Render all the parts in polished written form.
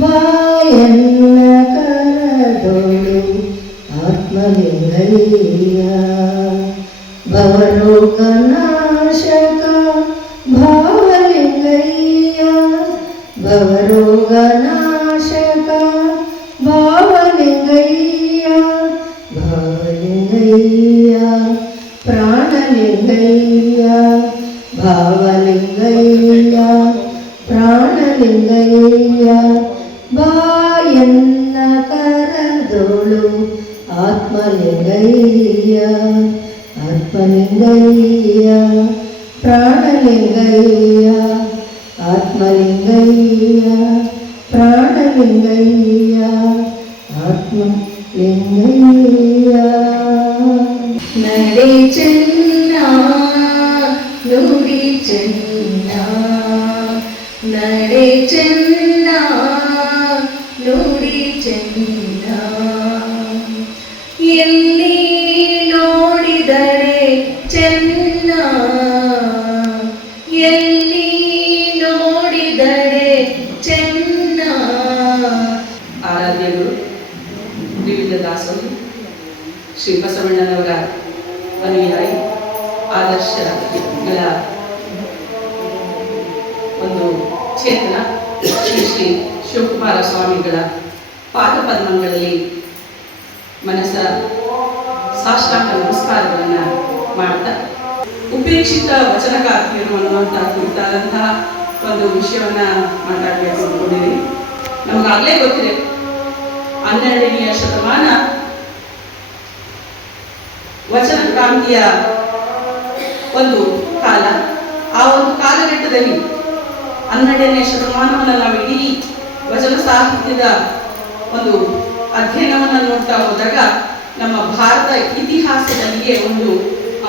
ಬಾಯನ್ನ ಕರದೊಳು ಆತ್ಮಲಿಂಗಯ್ಯ ಭವರೋಗ ನಾಶಕ ಭಾವಲಿಂಗಯ್ಯ ಭವರೋಗ ನಾಶಕ ಭಾವಲಿಂಗಯ್ಯ ಭಾವಲಿಂಗಯ್ಯ ಪ್ರಾಣಲಿಂಗಯ್ಯ ಭಾವಲಿಂಗಯ್ಯ ಪ್ರಾಣಲಿಂಗಯ್ಯ ಬಾಯನ್ನ ಕರದೊಳು ಆತ್ಮಲಿಂಗಯ್ಯ ಆತ್ಮಲಿಂಗಯ್ಯ ಪ್ರಾಣಲಿಂಗಯ್ಯ ಆತ್ಮಲಿಂಗಯ್ಯ ಪ್ರಾಣಲಿಂಗಯ್ಯ ಆತ್ಮಲಿಂಗಯ್ಯ ನಡೆ ಚೆನ್ನ ನುಡಿ ಚೆನ್ನ ನಡೆ ಚೆನ್ನ ನುಡಿ ಚೆನ್ನ ಎಲ್ಲಿ ನೋಡಿದರೆ ಚೆನ್ನ ಎಲ್ಲಿ ನೋಡಿದರೆ ಚೆನ್ನ. ಆರಾಧ್ಯರು ವಿವಿಧ ದಾಸರು ಶ್ರೀ ಬಸವಣ್ಣನವರ ಅನುಯಾಯಿ ಆದರ್ಶಗಳ ಒಂದು ಚೇತನ ಶ್ರೀ ಶ್ರೀ ಶಿವಕುಮಾರ ಸ್ವಾಮಿಗಳ ಪಾದಪದ್ಮಗಳಲ್ಲಿ ಮನಸ್ಸ ಸಾಷ್ಟಾಂಗ ನಮಸ್ಕಾರಗಳನ್ನು ಮಾಡ್ತಾ ಉಪೇಕ್ಷಿತ ವಚನಕಾರ್ತಿಯರು ಅನ್ನುವಂಥ ಕುರಿತಾದಂತಹ ಒಂದು ವಿಷಯವನ್ನ ಮಾತಾಡಬೇಕು ಅಂದ್ಕೊಂಡಿದ್ದೀನಿ. ನಮಗಾಗಲೇ ಗೊತ್ತಿದೆ 12ನೇ ಶತಮಾನ ವಚನ ಕ್ರಾಂತಿಯ ಒಂದು ಕಾಲ. ಆ ಒಂದು ಕಾಲಘಟ್ಟದಲ್ಲಿ 12ನೇ ಶತಮಾನವನ್ನು ನಾವು ಇಡೀ ವಚನ ಸಾಹಿತ್ಯದ ಒಂದು ಅಧ್ಯಯನವನ್ನು ನೋಡ್ತಾ ಹೋದಾಗ ನಮ್ಮ ಭಾರತ ಇತಿಹಾಸದಲ್ಲಿಯೇ ಒಂದು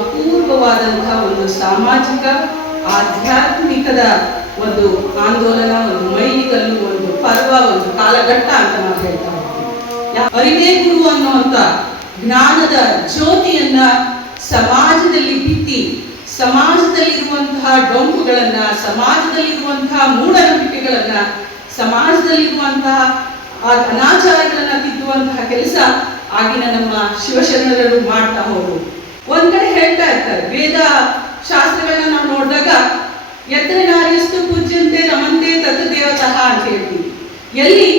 ಅಪೂರ್ವವಾದಂತಹ ಒಂದು ಸಾಮಾಜಿಕ ಆಧ್ಯಾತ್ಮಿಕದ ಒಂದು ಆಂದೋಲನ, ಒಂದು ಮೈಲಿಗಲ್ಲು, ಒಂದು ಪರ್ವ, ಒಂದು ಕಾಲಘಟ್ಟ ಅಂತ ನಾವು ಹೇಳ್ತಾ ಹೋಗ್ತೀವಿ. ಅರಿವೇ ಗುರು ಅನ್ನುವಂಥ ಜ್ಞಾನದ ಜ್ಯೋತಿಯನ್ನ ಸಮಾಜದಲ್ಲಿ ಬಿತ್ತಿ ಸಮಾಜದಲ್ಲಿರುವಂತಹ ಡೊಂಕುಗಳನ್ನ, ಸಮಾಜದಲ್ಲಿರುವಂತಹ ಮೂಢನಂಬಿಕೆಗಳನ್ನ, ಸಮಾಜದಲ್ಲಿರುವಂತಹ ಅನಾಚಾರಗಳನ್ನ ತಿದ್ದುವಂತಹ ಕೆಲಸ ಆಗಿನ ನಮ್ಮ ಶಿವಶರಣರು ಮಾಡ್ತಾ ಹೋದ್ರು. ಒಂದ್ ಕಡೆ ಹೇಳ್ತಾ ಇರ್ತಾರೆ, ವೇದ ಶಾಸ್ತ್ರಗಳನ್ನ ನಾವು ನೋಡಿದಾಗ ಯತ್ರ ನಾರ್ಯಸ್ತು ಪೂಜ್ಯಂತೆ ರಮಂತೆ ತತ್ ದೇವತಃ ಅಂತ ಹೇಳ್ತೀವಿ. ಎಲ್ಲಿ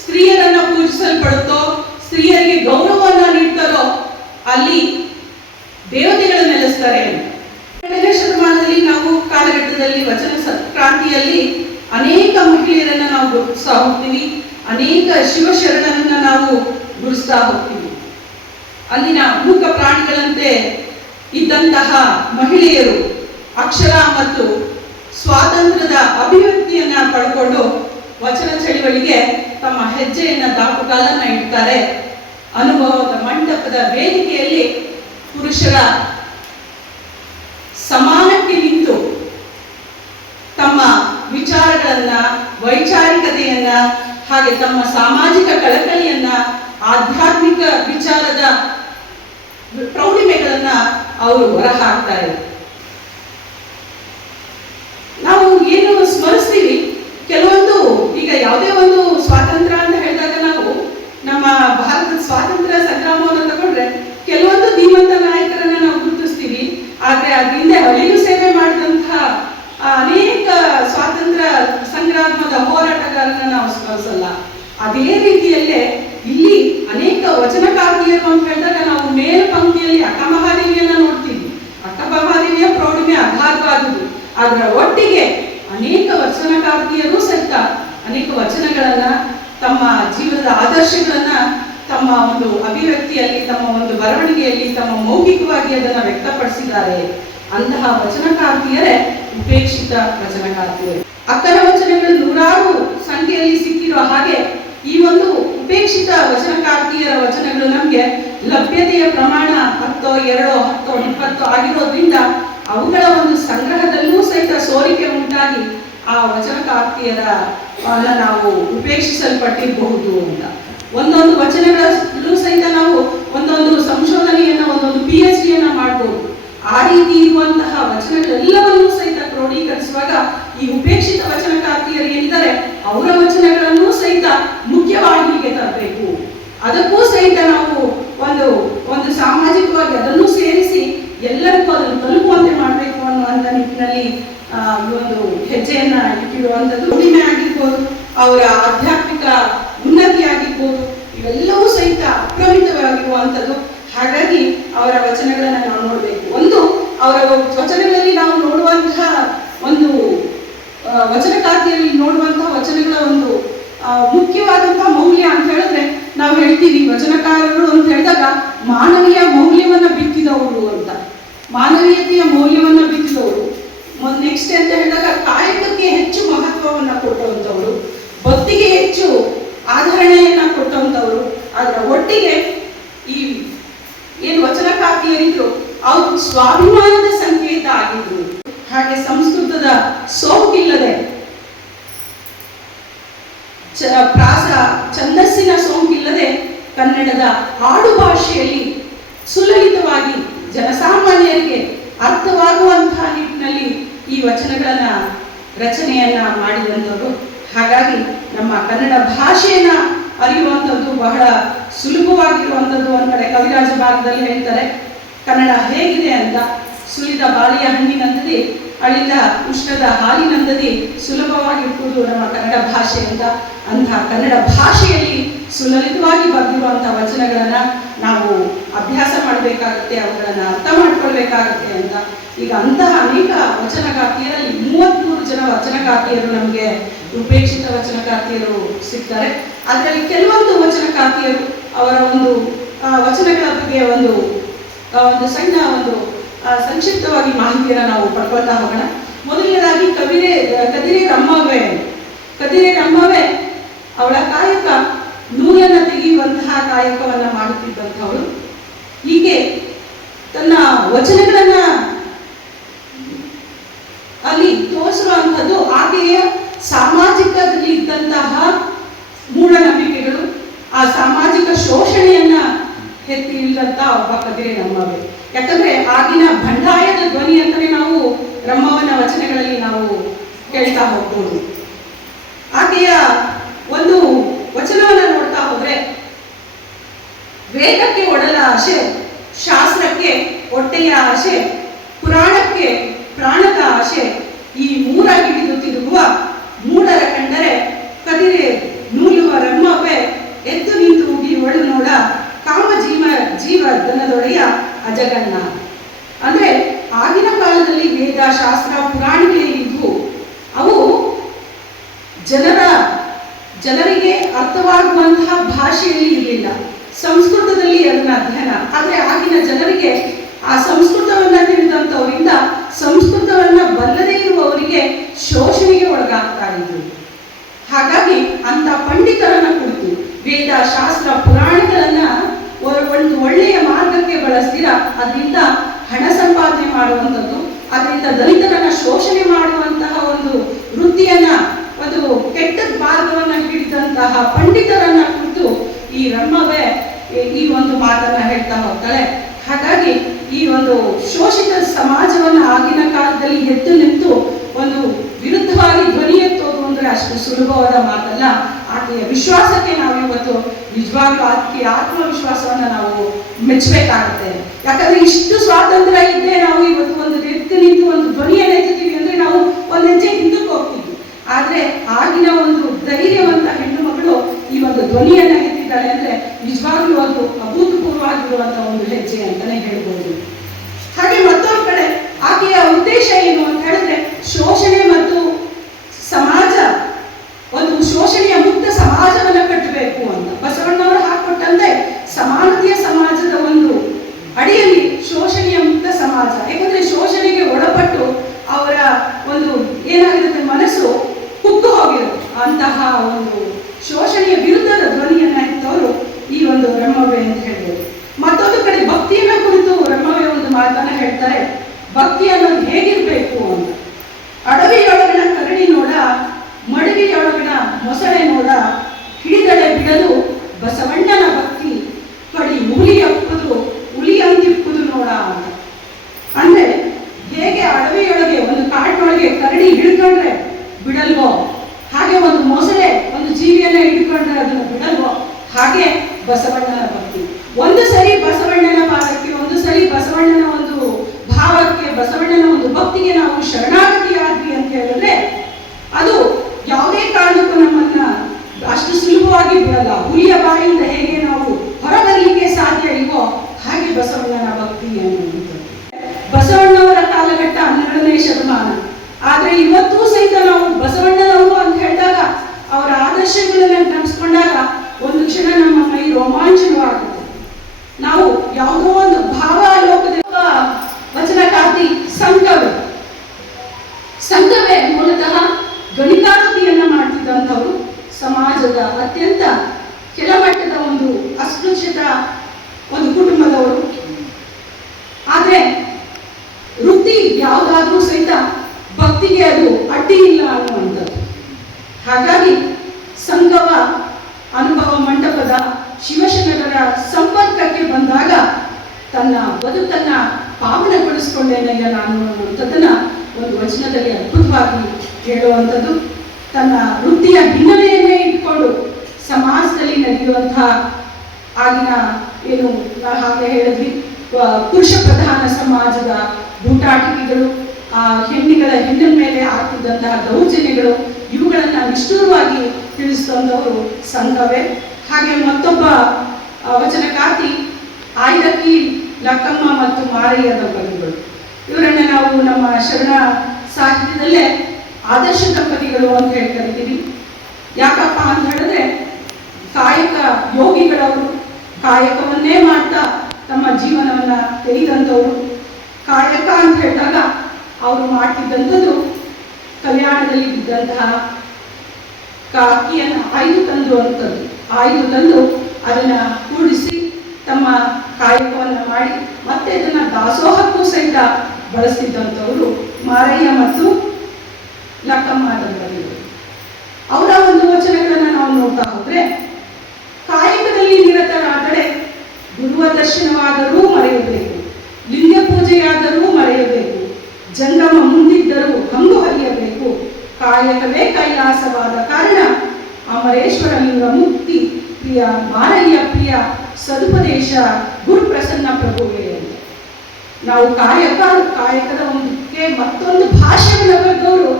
ಸ್ತ್ರೀಯರನ್ನ ಪೂಜಿಸಲ್ಪಡುತ್ತೋ, ಸ್ತ್ರೀಯರಿಗೆ ಗೌರವವನ್ನ ನೀಡ್ತಾರೋ ಅಲ್ಲಿ ದೇವತೆಗಳು ನೆಲೆಸ್ತಾರೆ. 12ನೇ ಶತಮಾನದಲ್ಲಿ ನಾವು ಕಾಲಘಟ್ಟದಲ್ಲಿ ವಚನ ಕ್ರಾಂತಿಯಲ್ಲಿ ಅನೇಕ ಮಹಿಳೆಯರನ್ನ ನಾವು ಗುರುತಿಸ್ತಾ ಹೋಗ್ತೀವಿ, ಅನೇಕ ಶಿವಶರಣರನ್ನ ನಾವು ಗುರುತಿಸ್ತಾ ಹೋಗ್ತೀವಿ. ಅಲ್ಲಿನ ಮೂಕ ಪ್ರಾಣಿಗಳಂತೆ ಇದ್ದಂತಹ ಮಹಿಳೆಯರು ಅಕ್ಷರ ಮತ್ತು ಸ್ವಾತಂತ್ರ್ಯದ ಅಭಿವ್ಯಕ್ತಿಯನ್ನ ಪಡ್ಕೊಂಡು ವಚನ ಚಳವಳಿಗೆ ತಮ್ಮ ಹೆಜ್ಜೆಯನ್ನ ದಾಪುಗಾಲನ್ನ ಇಡ್ತಾರೆ. ಅನುಭವದ ಮಂಟಪದ ವೇದಿಕೆಯಲ್ಲಿ ಪುರುಷರ ಸಮಾನಕ್ಕೆ ನಿಂತು ತಮ್ಮ ವಿಚಾರಗಳನ್ನ, ವೈಚಾರಿಕತೆಯನ್ನ, ಹಾಗೆ ತಮ್ಮ ಸಾಮಾಜಿಕ ಕಳಕಳಿಯನ್ನ, ಆಧ್ಯಾತ್ಮಿಕ ವಿಚಾರದ ಪ್ರೌಢಿಮೆಗಳನ್ನ ಅವರು ಹೊರಹಾಕ್ತಾರೆ. ನಾವು ಏನು ಸ್ಮರಿಸ್ತೀವಿ, ಕೆಲವೊಂದು ಈಗ ಯಾವುದೇ ಒಂದು ಸ್ವಾತಂತ್ರ್ಯ ಅಂತ ಹೇಳಿದಾಗ ನಾವು ನಮ್ಮ ಭಾರತದ ಸ್ವಾತಂತ್ರ್ಯ ಸಂಗ್ರಾಮವನ್ನು ತಗೊಂಡ್ರೆ ಕೆಲವೊಂದು ಧೀಮಂತ ನಾಯಕರನ್ನ ನಾವು ಗುರುತಿಸ್ತೀವಿ. ಆದ್ರೆ ಅದ್ರ ಹಿಂದೆ ಅಳಿಲು ಸೇವೆ ಮಾಡಿದಂತಹ ಅನೇಕ ಸ್ವಾತಂತ್ರ್ಯ ಸಂಗ್ರಾಮದ ಹೋರಾಟಗಾರರನ್ನ ನಾವು ಸ್ಮರಿಸಲ್ಲ. ಅದೇ ರೀತಿಯಲ್ಲೇ ಇಲ್ಲಿ ಅನೇಕ ವಚನಕಾರ್ತಿಯರು ಅಂತ ಹೇಳಿದಾಗ ನಾವು ಮೇಲ್ ಪಂಕ್ತಿಯಲ್ಲಿ ಅಕ್ಕ ಮಹಾದೇವಿಯನ್ನ ನೋಡ್ತೀವಿ. ಅಕ್ಕ ಮಹಾದೇವಿಯ ಪ್ರೌಢಿಮೆ ಅಗಾಧವಾದುದು. ಅದರ ಒಟ್ಟಿಗೆ ಅನೇಕ ವಚನಕಾರ್ತಿಯರು ಸಹಿತ ಅನೇಕ ವಚನಗಳನ್ನ, ತಮ್ಮ ಜೀವನದ ಆದರ್ಶಗಳನ್ನ ತಮ್ಮ ಒಂದು ಅಭಿವ್ಯಕ್ತಿಯಲ್ಲಿ, ತಮ್ಮ ಒಂದು ಬರವಣಿಗೆಯಲ್ಲಿ, ತಮ್ಮ ಮೌಖಿಕವಾಗಿ ಅದನ್ನ ವ್ಯಕ್ತಪಡಿಸಿದ್ದಾರೆ. ಅಂತಹ ವಚನಕಾರ್ತಿಯರೇ ಉಪೇಕ್ಷಿತ ವಚನಕಾರ್ತಿಯರು. ಅಕ್ಕನ ವಚನಗಳು ನೂರಾರು ಸಂಖ್ಯೆಯಲ್ಲಿ ಸಿಕ್ಕಿರೋ ಹಾಗೆ ಈ ಒಂದು ಉಪೇಕ್ಷಿತ ವಚನಕಾರ್ತಿಯರ ವಚನಗಳು ನಮ್ಗೆ ಲಭ್ಯತೆಯ ಪ್ರಮಾಣ 10, 2, 10, 20 ಆಗಿರೋದ್ರಿಂದ ಅವುಗಳ ಒಂದು ಸಂಗ್ರಹದಲ್ಲೂ ಸಹಿತ ಸೋರಿಕೆ ಉಂಟಾಗಿ ಆ ವಚನಕಾರ್ತಿಯರ ನಾವು ಉಪೇಕ್ಷಿಸಲ್ಪಟ್ಟಿರಬಹುದು ಅಂತ. ಒಂದೊಂದು ವಚನಗಳಲ್ಲೂ ಸಹಿತ ನಾವು ಒಂದೊಂದು ಸಂಶೋಧನೆಯನ್ನ, ಒಂದೊಂದು PhD ಮಾಡಬಹುದು. ಆ ರೀತಿ ಇರುವಂತಹ ವಚನಗಳೆಲ್ಲವನ್ನೂ ಸಹಿತ ಕ್ರೋಢೀಕರಿಸುವಾಗ ಈ ಉಪೇಕ್ಷಿತ ವಚನಕಾರ್ತಿಯರು ಏನಿದ್ದಾರೆ ಅವರ ವಚನಗಳನ್ನು ಸಹಿತ ಅದಕ್ಕೂ ಸಹಿತ ನಾವು ಒಂದು ಒಂದು ಸಾಮಾಜಿಕವಾಗಿ ಅದನ್ನು ಸೇರಿಸಿ ಎಲ್ಲರಿಗೂ ಅದನ್ನು ತಲುಪುವಂತೆ ಮಾಡಬೇಕು ಅನ್ನುವಂಥ ನಿಟ್ಟಿನಲ್ಲಿ ಒಂದು ಹೆಜ್ಜೆಯನ್ನ ಇಟ್ಟಿರುವಂಥದ್ದು. ಉಳಿಮೆ ಆಗಿರ್ಬೋದು, ಅವರ ಆಧ್ಯಾತ್ಮಿಕ ಉನ್ನತಿ ಆಗಿರ್ಬೋದು, ಇವೆಲ್ಲವೂ ಸಹಿತ ಅಪ್ರಮಿತವಾಗಿರುವಂಥದ್ದು. ಹಾಗಾಗಿ ಅವರ ವಚನಗಳನ್ನು ನಾವು ನೋಡಬೇಕು. ಒಂದು ಅವರ ವಚನಗಳಲ್ಲಿ ನಾವು ನೋಡುವಂತಹ ಒಂದು ವಚನಕಾರ್ತಿಯಲ್ಲಿ ನೋಡುವಂತಹ ವಚನಗಳ ಒಂದು ಮುಖ್ಯವಾದಂತಹ ಮೌಲ್ಯ ಅಂತ ಹೇಳಿದ್ರೆ ನಾವು ಹೇಳ್ತೀವಿ ವಚನಕಾರರು ಅಂತ ಹೇಳಿದಾಗ ಮಾನವೀಯ ಮೌಲ್ಯವನ್ನ ಬಿತ್ತಿದವರು ಅಂತ, ಮಾನವೀಯತೆಯ ಮೌಲ್ಯವನ್ನ ಬಿತ್ತಿದವರು. ನೆಕ್ಸ್ಟ್ ಅಂತ ಹೇಳಿದಾಗ ಕಾಯಕಕ್ಕೆ ಹೆಚ್ಚು ಮಹತ್ವವನ್ನ ಕೊಟ್ಟಂತವರು, ಭಕ್ತಿಗೆ ಹೆಚ್ಚು ಆಧರಣೆಯನ್ನ ಕೊಟ್ಟಂತವರು. ಅದರ ಒಟ್ಟಿಗೆ ಈ ಏನು ವಚನಕಾರ್ತಿಯರಿದ್ರು ಅವರು ಸ್ವಾಭಿಮಾನದ ಸಂಕೇತ ಆಗಿದ್ರು. ಹಾಗೆ ಸಂಸ್ಕೃತದ ಸೋಂಕಿಲ್ಲದೆ, ಪ್ರಾಸ ಛಂದಸ್ಸಿನ ಸೋಂಕಿಲ್ಲದೆ ಕನ್ನಡದ ಆಡು ಭಾಷೆಯಲ್ಲಿ ಸುಲಲಿತವಾಗಿ ಜನಸಾಮಾನ್ಯರಿಗೆ ಅರ್ಥವಾಗುವಂತಹ ನಿಟ್ಟಿನಲ್ಲಿ ಈ ವಚನಗಳನ್ನ ರಚನೆಯನ್ನ ಮಾಡಿದಂಥವ್ರು. ಹಾಗಾಗಿ ನಮ್ಮ ಕನ್ನಡ ಭಾಷೆಯನ್ನ ಅರಿಯುವಂಥದ್ದು ಬಹಳ ಸುಲಭವಾಗಿರುವಂಥದ್ದು. ಒಂದು ಕಡೆ ಕವಿರಾಜ ಭಾಗದಲ್ಲಿ ಹೇಳ್ತಾರೆ, ಕನ್ನಡ ಹೇಗಿದೆ ಅಂತ, ಸುಲಿದ ಬಾಳೆಯ ಹಣ್ಣಿನಂದದಿ ಅಳಿದ ಉಷ್ಣದ ಹಾಲಿನಂದದಿ ಸುಲಭವಾಗಿರುವುದು ನಮ್ಮ ಕನ್ನಡ ಭಾಷೆ ಅಂತ. ಅಂತಹ ಕನ್ನಡ ಭಾಷೆಯಲ್ಲಿ ಸುಲಲಿತವಾಗಿ ಬರೆದಿರುವಂತಹ ವಚನಗಳನ್ನ ನಾವು ಅಭ್ಯಾಸ ಮಾಡಬೇಕಾಗುತ್ತೆ, ಅವುಗಳನ್ನು ಅರ್ಥ ಮಾಡ್ಕೊಳ್ಬೇಕಾಗುತ್ತೆ ಅಂತ. ಈಗ ಅಂತಹ ಅನೇಕ ವಚನಕಾರ್ತಿಯರಲ್ಲಿ 33 ಜನ ವಚನಕಾರ್ತಿಯರು ನಮಗೆ ಉಪೇಕ್ಷಿತ ವಚನಕಾರ್ತಿಯರು ಸಿಗ್ತಾರೆ. ಅದರಲ್ಲಿ ಕೆಲವೊಂದು ವಚನಕಾರ್ತಿಯರು ಅವರ ಒಂದು ವಚನಗಳ ಬಗ್ಗೆ ಒಂದು ಸಣ್ಣ ಒಂದು ಸಂಕ್ಷಿಪ್ತವಾಗಿ ಮಾಹಿತಿಯನ್ನು ನಾವು ಪಡ್ಕೊಳ್ತಾ ಹೋಗೋಣ. ಮೊದಲನೇದಾಗಿ ಕದಿರೆ ರಮ್ಮವೇ ಅವಳ ಕಾಯಕ ನೂಲನ್ನು ತೆಗೆಯುವಂತಹ ಕಾಯಕವನ್ನ ಮಾಡುತ್ತಿದ್ದಂಥವಳು. ಹೀಗೆ ತನ್ನ ವಚನಗಳನ್ನ ಅಲ್ಲಿ ತೋರಿಸುವಂಥದ್ದು ಆಕೆಯ ಸಾಮಾಜಿಕದಲ್ಲಿ ಇದ್ದಂತಹ ಮೂಢನಂಬಿಕೆಗಳು, ಆ ಸಾಮಾಜಿಕ ಶೋಷಣೆಯನ್ನ ಎತ್ತಿ ಇಲ್ಲದಂತ ಒಬ್ಬ ಕದಿರೆ ರಮ್ಮವೇ. ಯಾಕಂದ್ರೆ ಆಗಿನ ಬಂಡಾಯದ ಧ್ವನಿ ಅಂತಲೇ ನಾವು ರಮ್ಮವನ ವಚನಗಳಲ್ಲಿ ನಾವು ಕೇಳ್ತಾ ಹೋಗ್ಬೋದು. ಆಕೆಯ ಒಂದು ವಚನವನ್ನ ನೋಡ್ತಾ ಹೋದ್ರೆ, ವೇದಕ್ಕೆ ಒಡಲ ಆಶೆ, ಶಾಸ್ತ್ರಕ್ಕೆ ಹೊಟ್ಟೆಯ ಆಶೆ, ಪುರಾಣಕ್ಕೆ ಪ್ರಾಣದ ಆಶೆ, ಈ ಮೂರಾಗಿಡಿದು ತಿರುಗುವ ಮೂಡರ ಕಂಡರೆ ಕದಿರೆ ನೂಲುವ ರಮ್ಮವೇ, ಎದ್ದು ನಿಂತು ಉಗಿ ಒಳು ನೋಡ ಕಾಮ ಜೀವ ದನದೊಡೆಯ ಅಜಗಣ್ಣ. ಅಂದ್ರೆ ಆಗಿನ ಕಾಲದಲ್ಲಿ ವೇದ ಶಾಸ್ತ್ರ ಪುರಾಣಗಳೇ ಇದ್ವು. ಅವು ಜನರಿಗೆ ಅರ್ಥವಾಗುವಂತಹ ಭಾಷೆಯಲ್ಲಿ ಇರಲಿಲ್ಲ, ಸಂಸ್ಕೃತದಲ್ಲಿ ಅದನ್ನ ಅಧ್ಯಯನ. ಆದ್ರೆ ಆಗಿನ ಜನರಿಗೆ ಆ ಸಂಸ್ಕೃತವನ್ನ ತಿಳಿದಂಥವರಿಂದ ಸಂಸ್ಕೃತವನ್ನ ಬಲ್ಲದೇ ಇರುವವರಿಗೆ ಶೋಷಣೆಗೆ ಒಳಗಾಗ್ತಾ ಇದ್ರು. ಹಾಗಾಗಿ ಅಂತ ಪಂಡಿತರನ್ನ ಕುರಿತು ವೇದ ಶಾಸ್ತ್ರ ಪುರಾಣಗಳನ್ನ ಒಂದು ಒಳ್ಳೆಯ ಮಾರ್ಗಕ್ಕೆ ಬಳಸ್ತೀರ, ಅದರಿಂದ ಹಣ ಸಂಪಾದನೆ ಮಾಡುವಂಥದ್ದು, ಅದರಿಂದ ದಲಿತರನ್ನ ಶೋಷಣೆ ಮಾಡುವಂತಹ ಒಂದು ವೃತ್ತಿಯನ್ನ, ಒಂದು ಕೆಟ್ಟ ಮಾರ್ಗವನ್ನ ಹಿಡಿದಂತಹ ಪಂಡಿತರನ್ನ ಕುರಿತು ಈ ರಮ್ಮವೇ ಈ ಒಂದು ಮಾತನ್ನ ಹೇಳ್ತಾ ಹೋಗ್ತಾಳೆ. ಹಾಗಾಗಿ ಈ ಒಂದು ಶೋಷಿತ ಸಮಾಜವನ್ನ ಆಗಿನ ಕಾಲದಲ್ಲಿ ಎದ್ದು ನಿಂತು ಒಂದು ವಿರುದ್ಧವಾಗಿ ಧ್ವನಿ ಎತ್ತೋದು ಅಂದ್ರೆ ಅಷ್ಟು ಸುಲಭವಾದ ಮಾತಲ್ಲ. ಆಕೆಯ ವಿಶ್ವಾಸಕ್ಕೆ ನಾವು ಇವತ್ತು ನಿಜವಾಗ್ಲೂ ಆಕೆಯ ಆತ್ಮವಿಶ್ವಾಸವನ್ನ ನಾವು ಮೆಚ್ಚಬೇಕಾಗುತ್ತೆ. ಯಾಕಂದ್ರೆ ಇಷ್ಟು ಸ್ವಾತಂತ್ರ್ಯ ಇದ್ದೇ ನಾವು ಇವತ್ತು ಒಂದು ಎದ್ದು ನಿಂತು ಒಂದು ಧ್ವನಿಯನ್ನು ಎತ್ತುತ್ತೀವಿ ಅಂದ್ರೆ ನಾವು ಒಂದು ಹೆಜ್ಜೆ ಹಿಂದಕ್ಕೆ ಹೋಗ್ತೀವಿ. ಆದ್ರೆ ಆಗಿನ ಒಂದು ಧೈರ್ಯವಂತ ಹೆಣ್ಣು ಮಗಳು ಈ ಒಂದು ಧ್ವನಿಯನ್ನ ಎತ್ತಿದ್ದಾಳೆ ಅಂದ್ರೆ ನಿಜವಾಗ್ಲೂ ಒಂದು ಅಭೂತಪೂರ್ವವಾಗಿರುವಂತಹ ಒಂದು ಹೆಜ್ಜೆ ಅಂತಾನೆ ಹೇಳ್ಬೋದು. ಹಾಗೆ ಮತ್ತೊಂದು ಕಡೆ ಆಕೆಯ ಉದ್ದೇಶ ಏನು ಅಂತ ಹೇಳಿದ್ರೆ, ಶೋಷಣೆ ಮತ್ತು ಸಮಾಜ, ಒಂದು ಶೋಷಣೆಯ ಮುಕ್ತ ಸಮಾಜವನ್ನ ಕಟ್ಟಬೇಕು ಅಂತ. ಬಸವಣ್ಣವರು ಹಾಕೊಟ್ಟಂತೆ ಸಮಾನತೆಯ ಸಮಾಜದ ಒಂದು ಅಡಿಯಲ್ಲಿ ಶೋಷಣೆಯ ಮುಕ್ತ ಸಮಾಜ. ಯಾಕಂದ್ರೆ ಶೋಷಣೆಗೆ ಒಳಪಟ್ಟು ಅವರ ಒಂದು ಏನಾಗಿರುತ್ತೆ, ಮನಸ್ಸು ಕುಗ್ಗು ಹೋಗಿರುತ್ತೆ. ಅಂತಹ ಒಂದು ಶೋಷಣೆಯ ವಿರುದ್ಧದ ಧ್ವನಿಯನ್ನ ಎತ್ತವರು ಈ ಒಂದು ರಮ್ಮವೇ ಅಂತ ಹೇಳ್ಬೋದು. ಮತ್ತೊಂದು ಕಡೆ ಭಕ್ತಿಯನ್ನ ಕುರಿತು ರಮ್ಮವೇ ಒಂದು ಮಾತನ್ನ ಹೇಳ್ತಾರೆ. ಭಕ್ತಿ ಅನ್ನೋದು ಹೇಗಿರ್ಬೇಕು ಅಂತ, ಅಡವಿಯೊಳಗಣ ಕರಡಿ ನೋಡ, ಮಡವಿಯೊಳಗಣ ಮೊಸಳೆ ನೋಡ, ಹಿಡಿದಡೆ ಬಿಡಲು ಬಸವಣ್ಣನ ಭಕ್ತಿ, ಕಡಿ ಹುಲಿಯಪ್ಪುದು ಹುಲಿಯಂತಿಪ್ಪುದು ನೋಡ ಅಂತ. ಅಂದ್ರೆ ಹೇಗೆ ಅಡವಿಯೊಳಗೆ ಒಂದು ಕಾಡಿನೊಳಗೆ ಕರಡಿ ಹಿಡ್ಕೊಂಡ್ರೆ ಬಿಡಲ್ವೋ, ಹಾಗೆ ಒಂದು ಮೊಸಳೆ ಒಂದು ಜೀವಿಯನ್ನ ಹಿಡ್ಕೊಂಡ್ರೆ ಅದನ್ನು ಬಿಡಲ್ವೋ, ಹಾಗೆ ಬಸವಣ್ಣನ ಭಕ್ತಿ. ಒಂದು ಸರಿ ಬಸವಣ್ಣನ ಪಾದಕ್ಕೆ, ಒಂದು ಸರಿ ಬಸವಣ್ಣನ ಒಂದು ಭಾವಕ್ಕೆ, ಬಸವಣ್ಣನ ಒಂದು ಭಕ್ತಿಗೆ ನಾವು ಶರಣಾಗತಿಯಾದ್ವಿ ಅಂತ ಹೇಳಿದ್ರೆ ಅದು ಯಾವುದೇ ಕಾರಣಕ್ಕೂ ನಮ್ಮನ್ನ ಅಷ್ಟು ಸುಲಭವಾಗಿ ಬಿಡಲ್ಲ. ಹುಲಿಯ ಬಾಯಿಂದ ಹೇಗೆ ನಾವು ಹೊರಬರಲಿಕ್ಕೆ ಸಾಧ್ಯ ಇಲ್ವೋ ಹಾಗೆ ಬಸವಣ್ಣನ ಭಕ್ತಿ ಅನ್ನುವಂಥದ್ದು. ಬಸವಣ್ಣವರ ಕಾಲಘಟ್ಟ 12ನೇ ಶತಮಾನ. ಆದ್ರೆ ಇವತ್ತೂ ಸಹಿತ ನಾವು ಬಸವಣ್ಣನವರು ಅಂತ ಹೇಳಿದಾಗ, ಅವರ ಆದರ್ಶಗಳನ್ನ ನೆನೆಸ್ಕೊಂಡಾಗ ಒಂದು ಕ್ಷಣ ನಮ್ಮ ಮೈ ರೋಮಾಂಚನವಾಗುತ್ತೆ. ನಾವು ಯಾವುದೋ ಒಂದು ಭಾವಾಲೋಕದ ವಚನಕಾರ್ತಿ ಸಂಘವೇ ಮೂಲತಃ ಗಣಿಕಾಕೃತಿಯನ್ನ ಮಾಡ್ತಿದ್ದಂಥವರು, ಸಮಾಜದ ಅತ್ಯಂತ ಕೆಳಮಟ್ಟದ ಒಂದು ಅಸ್ಪೃಶ್ಯತ ಒಂದು ಕುಟುಂಬದವರು. ಆದ್ರೆ ವೃತ್ತಿ ಯಾವುದಾದ್ರೂ ಸಹಿತ ಭಕ್ತಿಗೆ ಅದು ಅಡ್ಡಿ ಇಲ್ಲ ಅನ್ನುವಂಥದ್ದು. ಹಾಗಾಗಿ ಸಂಗವ ಅನುಭವ ಮಂಟಪದ ಶಿವಶರಣರ ಸಂಪರ್ಕಕ್ಕೆ ಬಂದಾಗ ತನ್ನ ಬದುಕನ್ನ ಪಾವನಗೊಳಿಸಿಕೊಂಡೇನಯ್ಯ ನಾನು ಅನ್ನುವಂಥದ್ದನ್ನ ಒಂದು ವಚನದಲ್ಲಿ ಅದ್ಭುತವಾಗಿ ಹೇಳುವಂಥದ್ದು. ತನ್ನ ವೃತ್ತಿಯ ಹಿನ್ನೆಲೆಯನ್ನೇ ಇಟ್ಕೊಂಡು ಸಮಾಜದಲ್ಲಿ ನಡೆಯುವಂತಹ ಆಗಿನ ಏನು ಹಾಗೆ ಹೇಳಿದ್ವಿ, ಪುರುಷ ಪ್ರಧಾನ ಸಮಾಜದ ಬೂಟಾಟಿಕೆಗಳು, ಹೆಣ್ಣಿಗಳ ಹೆಣ್ಣಿನ ಮೇಲೆ ಆಗ್ತಿದ್ದಂತಹ ದೌರ್ಜನ್ಯಗಳು, ಇವುಗಳನ್ನ ನಿಷ್ಠುರವಾಗಿ ತಿಳಿಸಿದಂಥವರು ಸಂಘವೇ. ಹಾಗೆ ಮತ್ತೊಬ್ಬ ವಚನಕಾರ್ತಿ ಆಯ್ದಕ್ಕಿ ಲಕ್ಕಮ್ಮ ಮತ್ತು ಮಾರಯ್ಯ ದಂಪತಿಗಳು. ಇವರನ್ನ ನಾವು ನಮ್ಮ ಶರಣ ಸಾಹಿತ್ಯದಲ್ಲೇ ಆದರ್ಶ ದಂಪತಿಗಳು ಅಂತ ಹೇಳಿ ಕರಿತೀವಿ. ಯಾಕಪ್ಪ ಅಂತ ಹೇಳಿದ್ರೆ ಕಾಯಕ ಯೋಗಿಗಳವರು, ಕಾಯಕವನ್ನೇ ಮಾಡ್ತಾ ತಮ್ಮ ಜೀವನವನ್ನ ತೆಗೆದಂಥವ್ರು. ಕಾಯಕ ಅಂತ ಹೇಳಿದಾಗ ಅವರು ಮಾಡ್ತಿದ್ದಂಥದ್ದು ಕಲ್ಯಾಣದಲ್ಲಿ ಬಿದ್ದಂತಹ ಅಕ್ಕಿಯನ್ನು ಆಯ್ದು ತಂದು ಅದನ್ನ ಕೂಡಿಸಿ ತಮ್ಮ ಕಾಯಕವನ್ನ ಮಾಡಿ ಮತ್ತೆ ಅದನ್ನ ದಾಸೋಹಕ್ಕೂ ಸಹಿತ ಬಳಸ್ತಿದ್ದಂಥವರು ಮಾರಯ್ಯ ಮತ್ತು ಲಕ್ಕಮ್ಮ ದಂಪತಿಗಳು. ಅವರ ಒಂದು ವಚನಗಳನ್ನ ನಾವು ನೋಡ್ತಾ ಹೋದ್ರೆ, ಕಾಯಕದಲ್ಲಿ ನಿರತರಾದರೆ ಗುರುವ ದರ್ಶನವಾದರೂ ಮರೆಯಬೇಕು, ಲಿಂಗ ಪೂಜೆಯಾದರೂ ಮರೆಯಬೇಕು, ಜಂಗಮ ಮುಂದಿದ್ದರೂ ಹಂಗು ಹರಿಯಬೇಕು, ಕಾಯಕವೇ ಕೈಲಾಸವಾದ ಕಾರಣ ಅಮರೇಶ್ವರ ಲಿಂಗ ಮುಕ್ತಿ ಪ್ರಿಯ ಮಾರಯ್ಯ ಪ್ರಿಯ ಸದುಪದೇಶ ಗುರು ಪ್ರಸನ್ನ ಪ್ರಭುವೇ ಅಂತ. ನಾವು ಕಾಯಕದ ಒಂದಕ್ಕೆ ಮತ್ತೊಂದು ಭಾಷೆಯನ್ನು ಬರೆದವರು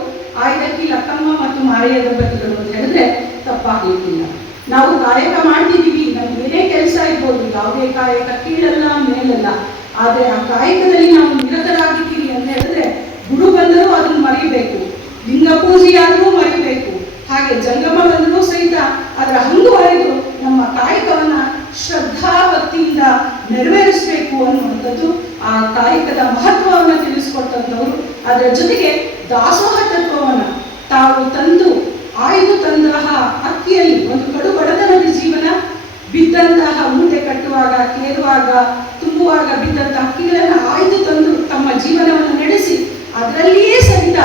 ಆಯ್ದಕ್ಕಿ ಲಕ್ಕಮ್ಮ ಮತ್ತು ಮಾರಯ್ಯ ದಂಪತಿಗಳು ಅಂತ ಹೇಳಿದ್ರೆ ತಪ್ಪಾಗಲಿಕ್ಕಿಲ್ಲ. ನಾವು ಕಾಯಕ ಮಾಡ್ತಿದ್ದೀವಿ, ನಮ್ಗೆ ಏನೇ ಕೆಲಸ ಇರ್ಬೋದು, ಯಾವುದೇ ಕಾಯಕ ಕೀಳಲ್ಲ ಮೇಲಲ್ಲ, ಆದ್ರೆ ಆ ಕಾಯಕದಲ್ಲಿ ನಾವು ನಿರತರಾಗಿದ್ದೀವಿ ಅಂತ ಹೇಳಿದ್ರೆ ಗುರು ಬಂದರೂ ಅದನ್ನು ಮರಿಬೇಕು, ಲಿಂಗ ಪೂಜೆಯಾದರೂ ಮರಿಬೇಕು, ಹಾಗೆ ಜಂಗಮ ಬಂದರೂ ಸಹಿತ ಅದರ ಹಂಗು ಹರಿದು ನಮ್ಮ ಕಾಯಕವನ್ನ ಶ್ರದ್ಧಾ ಭಕ್ತಿಯಿಂದ ನೆರವೇರಿಸಬೇಕು ಅನ್ನುವಂಥದ್ದು ಆ ಕಾಯಕದ ಮಹತ್ವವನ್ನು ತಿಳಿಸ್ಕೊಟ್ಟಂಥವ್ರು. ಅದರ ಜೊತೆಗೆ ದಾಸೋಹ ತತ್ವವನ್ನ ತಾವು ತಂದು ಆಯ್ದು ತಂತಹ ಅಕ್ಕಿಯಲ್ಲಿ ಒಂದು ಕಡು ಬಡತನದ ಜೀವನ, ಬಿದ್ದಂತಹ ಮೂಟೆ ಕಟ್ಟುವಾಗ, ಕೇರುವಾಗ, ತುಂಬುವಾಗ ಬಿದ್ದಂತಹ ಅಕ್ಕಿಗಳನ್ನು ಆಯ್ದು ತಂದು ತಮ್ಮ ಜೀವನವನ್ನು ನಡೆಸಿ ಅದರಲ್ಲಿಯೇ ಸಹಿತ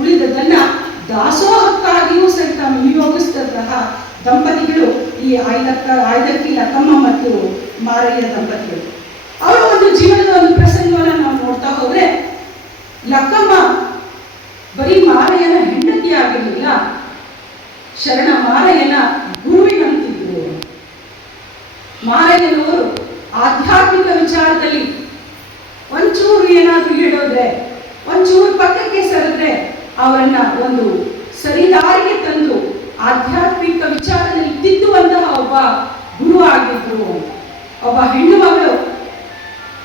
ಉಳಿದದನ್ನ ದಾಸೋಹಕ್ಕಾಗಿಯೂ ಸಹಿತ ವಿನಿಯೋಗಿಸಿದಂತಹ ದಂಪತಿಗಳು ಈ ಆಯ್ದಕ್ಕಿ ಲಕ್ಕಮ್ಮ ಮತ್ತು ಮಾರಯ್ಯ ದಂಪತಿಗಳು. ಅವರ ಒಂದು ಜೀವನದ ಒಂದು ಪ್ರಸಂಗವನ್ನು ನಾವು ನೋಡ್ತಾ ಹೋದ್ರೆ, ಲಕ್ಕಮ್ಮ ಬರೀ ಮಾರಯ್ಯನ ಹೆಂಡತಿ ಆಗಿರಲಿಲ್ಲ, ಶರಣ ಮಾರಯ್ಯನ ಗುರುವಿನಂತಿದ್ರು. ಮಾರಯ್ಯನವರು ಆಧ್ಯಾತ್ಮಿಕ ವಿಚಾರದಲ್ಲಿ ಒಂಚೂರು ಏನಾದ್ರೂ ಹೇಳೋದ್ರೆ, ಒಂಚೂರು ಪಕ್ಕಕ್ಕೆ ಸರಿದ್ರೆ ಅವರನ್ನ ಒಂದು ಸರಿದಾರಿಗೆ ತಂದು ಆಧ್ಯಾತ್ಮಿಕ ವಿಚಾರದಲ್ಲಿ ತಿದ್ದುವಂತಹ ಒಬ್ಬ ಗುರು ಆಗಿದ್ರು. ಒಬ್ಬ ಹೆಣ್ಣು ಮಗಳು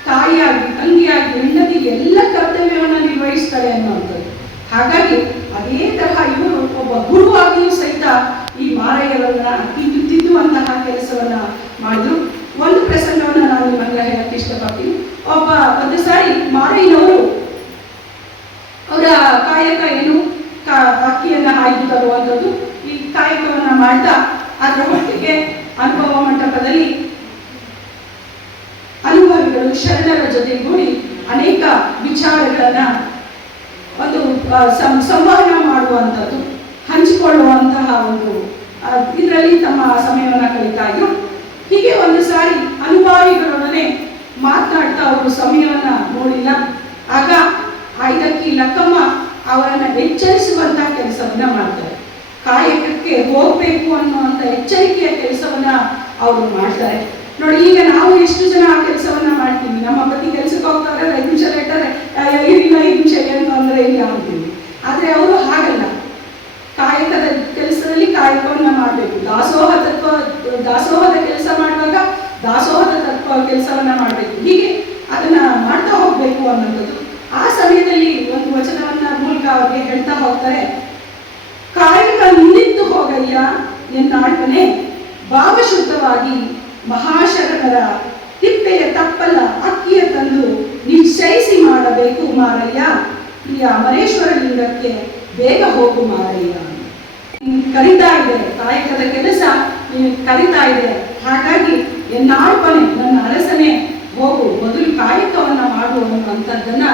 ತಾಯಿಯಾಗಿ, ತಂಗಿಯಾಗಿ, ಹೆಂಡತಿಗೆ ಎಲ್ಲ ಕರ್ತವ್ಯವನ್ನು ನಿರ್ವಹಿಸ್ತಾರೆ ಅನ್ನುವಂಥದ್ದು. ಹಾಗಾಗಿ ಅದೇ ತರಹ ಇವರು ಒಬ್ಬ ಗುರುವಾಗಿಯೂ ಸಹಿತ ಈ ಮಾರಯ್ಯವರನ್ನ ತಿದ್ದುವಂತಹ ಕೆಲಸವನ್ನ ಮಾಡಿದ್ರು. ಒಂದು ಪ್ರಸಂಗವನ್ನ ನಾನು ನಿಮ್ಮೆಲ್ಲ ಹೇಳಕ್ಕೆ ಇಷ್ಟಪಡ್ತೀನಿ. ಒಂದು ಸಾರಿ ಮಾರಯ್ಯನವರು ಅವರ ಕಾಯಕ ಏನು ಅಕ್ಕಿಯನ್ನ ಆಯ್ದು ತರುವಂಥದ್ದು, ಈ ಕಾಯಕವನ್ನ ಮಾಡ್ತಾ ಅದರ ಒಟ್ಟಿಗೆ ಅನುಭವ ಮಂಟಪದಲ್ಲಿ ಅನುಭವಿಗಳು ಶರಣರ ಜೊತೆಗೂಡಿ ಅನೇಕ ವಿಚಾರಗಳನ್ನ ಒಂದು ಸಂವಹನ ಮಾಡುವಂಥದ್ದು, ಹಂಚಿಕೊಳ್ಳುವಂತಹ ಒಂದು ಇದರಲ್ಲಿ ತಮ್ಮ ಸಮಯವನ್ನು ಕಳೀತಾ ಇದ್ರು. ಹೀಗೆ ಒಂದು ಸಾರಿ ಅನುಭವಿಗಳೊಡನೆ ಮಾತನಾಡ್ತಾ ಅವರು ಸಮಯವನ್ನ ನೋಡಿಲ್ಲ. ಆಗ ಆಯ್ದಕ್ಕಿ ಲಕ್ಕಮ್ಮ ಅವರನ್ನ ಎಚ್ಚರಿಸುವಂತಹ ಕೆಲಸವನ್ನ ಮಾಡ್ತಾರೆ. ಕಾಯಕಕ್ಕೆ ಹೋಗ್ಬೇಕು ಅನ್ನುವಂಥ ಎಚ್ಚರಿಕೆಯ ಕೆಲಸವನ್ನ ಅವರು ಮಾಡ್ತಾರೆ. ನೋಡಿ, ಈಗ ನಾವು ಎಷ್ಟು ಜನ ಆ ಕೆಲಸವನ್ನ ಮಾಡ್ತೀವಿ. ನಮ್ಮ ಪತಿ ಕೆಲಸಕ್ಕೆ ಹೋಗ್ತಾರೆ, 5 ನಿಮಿಷ ಲೇಟರೆ ಇರಿಲ್ಲ 5 ನಿಮಿಷ ಏನು ಅಂದ್ರೆ ಇಲ್ಲ ಅಂತೀವಿ. ಆದ್ರೆ ಅವರು ಹಾಗಲ್ಲ. ಕಾಯಕದ ಕೆಲಸದಲ್ಲಿ ಕಾಯಕವನ್ನ ಮಾಡಬೇಕು. ದಾಸೋಹದ ಕೆಲಸ ಮಾಡುವಾಗ ದಾಸೋಹದ ತತ್ವ ಕೆಲಸವನ್ನ ಮಾಡಬೇಕು. ಹೀಗೆ ಅದನ್ನ ಮಾಡ್ತಾ ಹೋಗ್ಬೇಕು ಅನ್ನೋದು. ಆ ಸಮಯದಲ್ಲಿ ಒಂದು ವಚನವನ್ನ ಮೂಲಕ ಅವ್ರಿಗೆ ಹೇಳ್ತಾ ಹೋಗ್ತಾರೆ. ಕಾಯಕ ನಿನ್ನಿತ್ತು ಹೋಗಯ್ಯ ಎನ್ನಾಳ್ಪನೆ, ಭಾವಶುದ್ಧವಾಗಿ ಮಹಾಶರಣರ ತಿಪ್ಪೆಯ ತಪ್ಪಲ ಅಕ್ಕಿಯ ತಂದು ನಿಶ್ಚಯಿಸಿ ಮಾಡಬೇಕು ಮಾರಯ್ಯ, ಪ್ರಿಯ ಅಮರೇಶ್ವರ ಲಿಂಗಕ್ಕೆ ಬೇಗ ಹೋಗು ಮಾರಯ್ಯ. ಕರಿತಾ ಇದೆ, ಕಾಯಕದ ಕೆಲಸ ಕರಿತಾ ಇದೆ. ಹಾಗಾಗಿ ಎನ್ನಾಳ್ಪನೆ, ನನ್ನ ಅರಸನೆ, ಹೋಗು, ಮೊದಲು ಕಾಯಕವನ್ನ ಮಾಡು ಅನ್ನುವಂಥದ್ದನ್ನ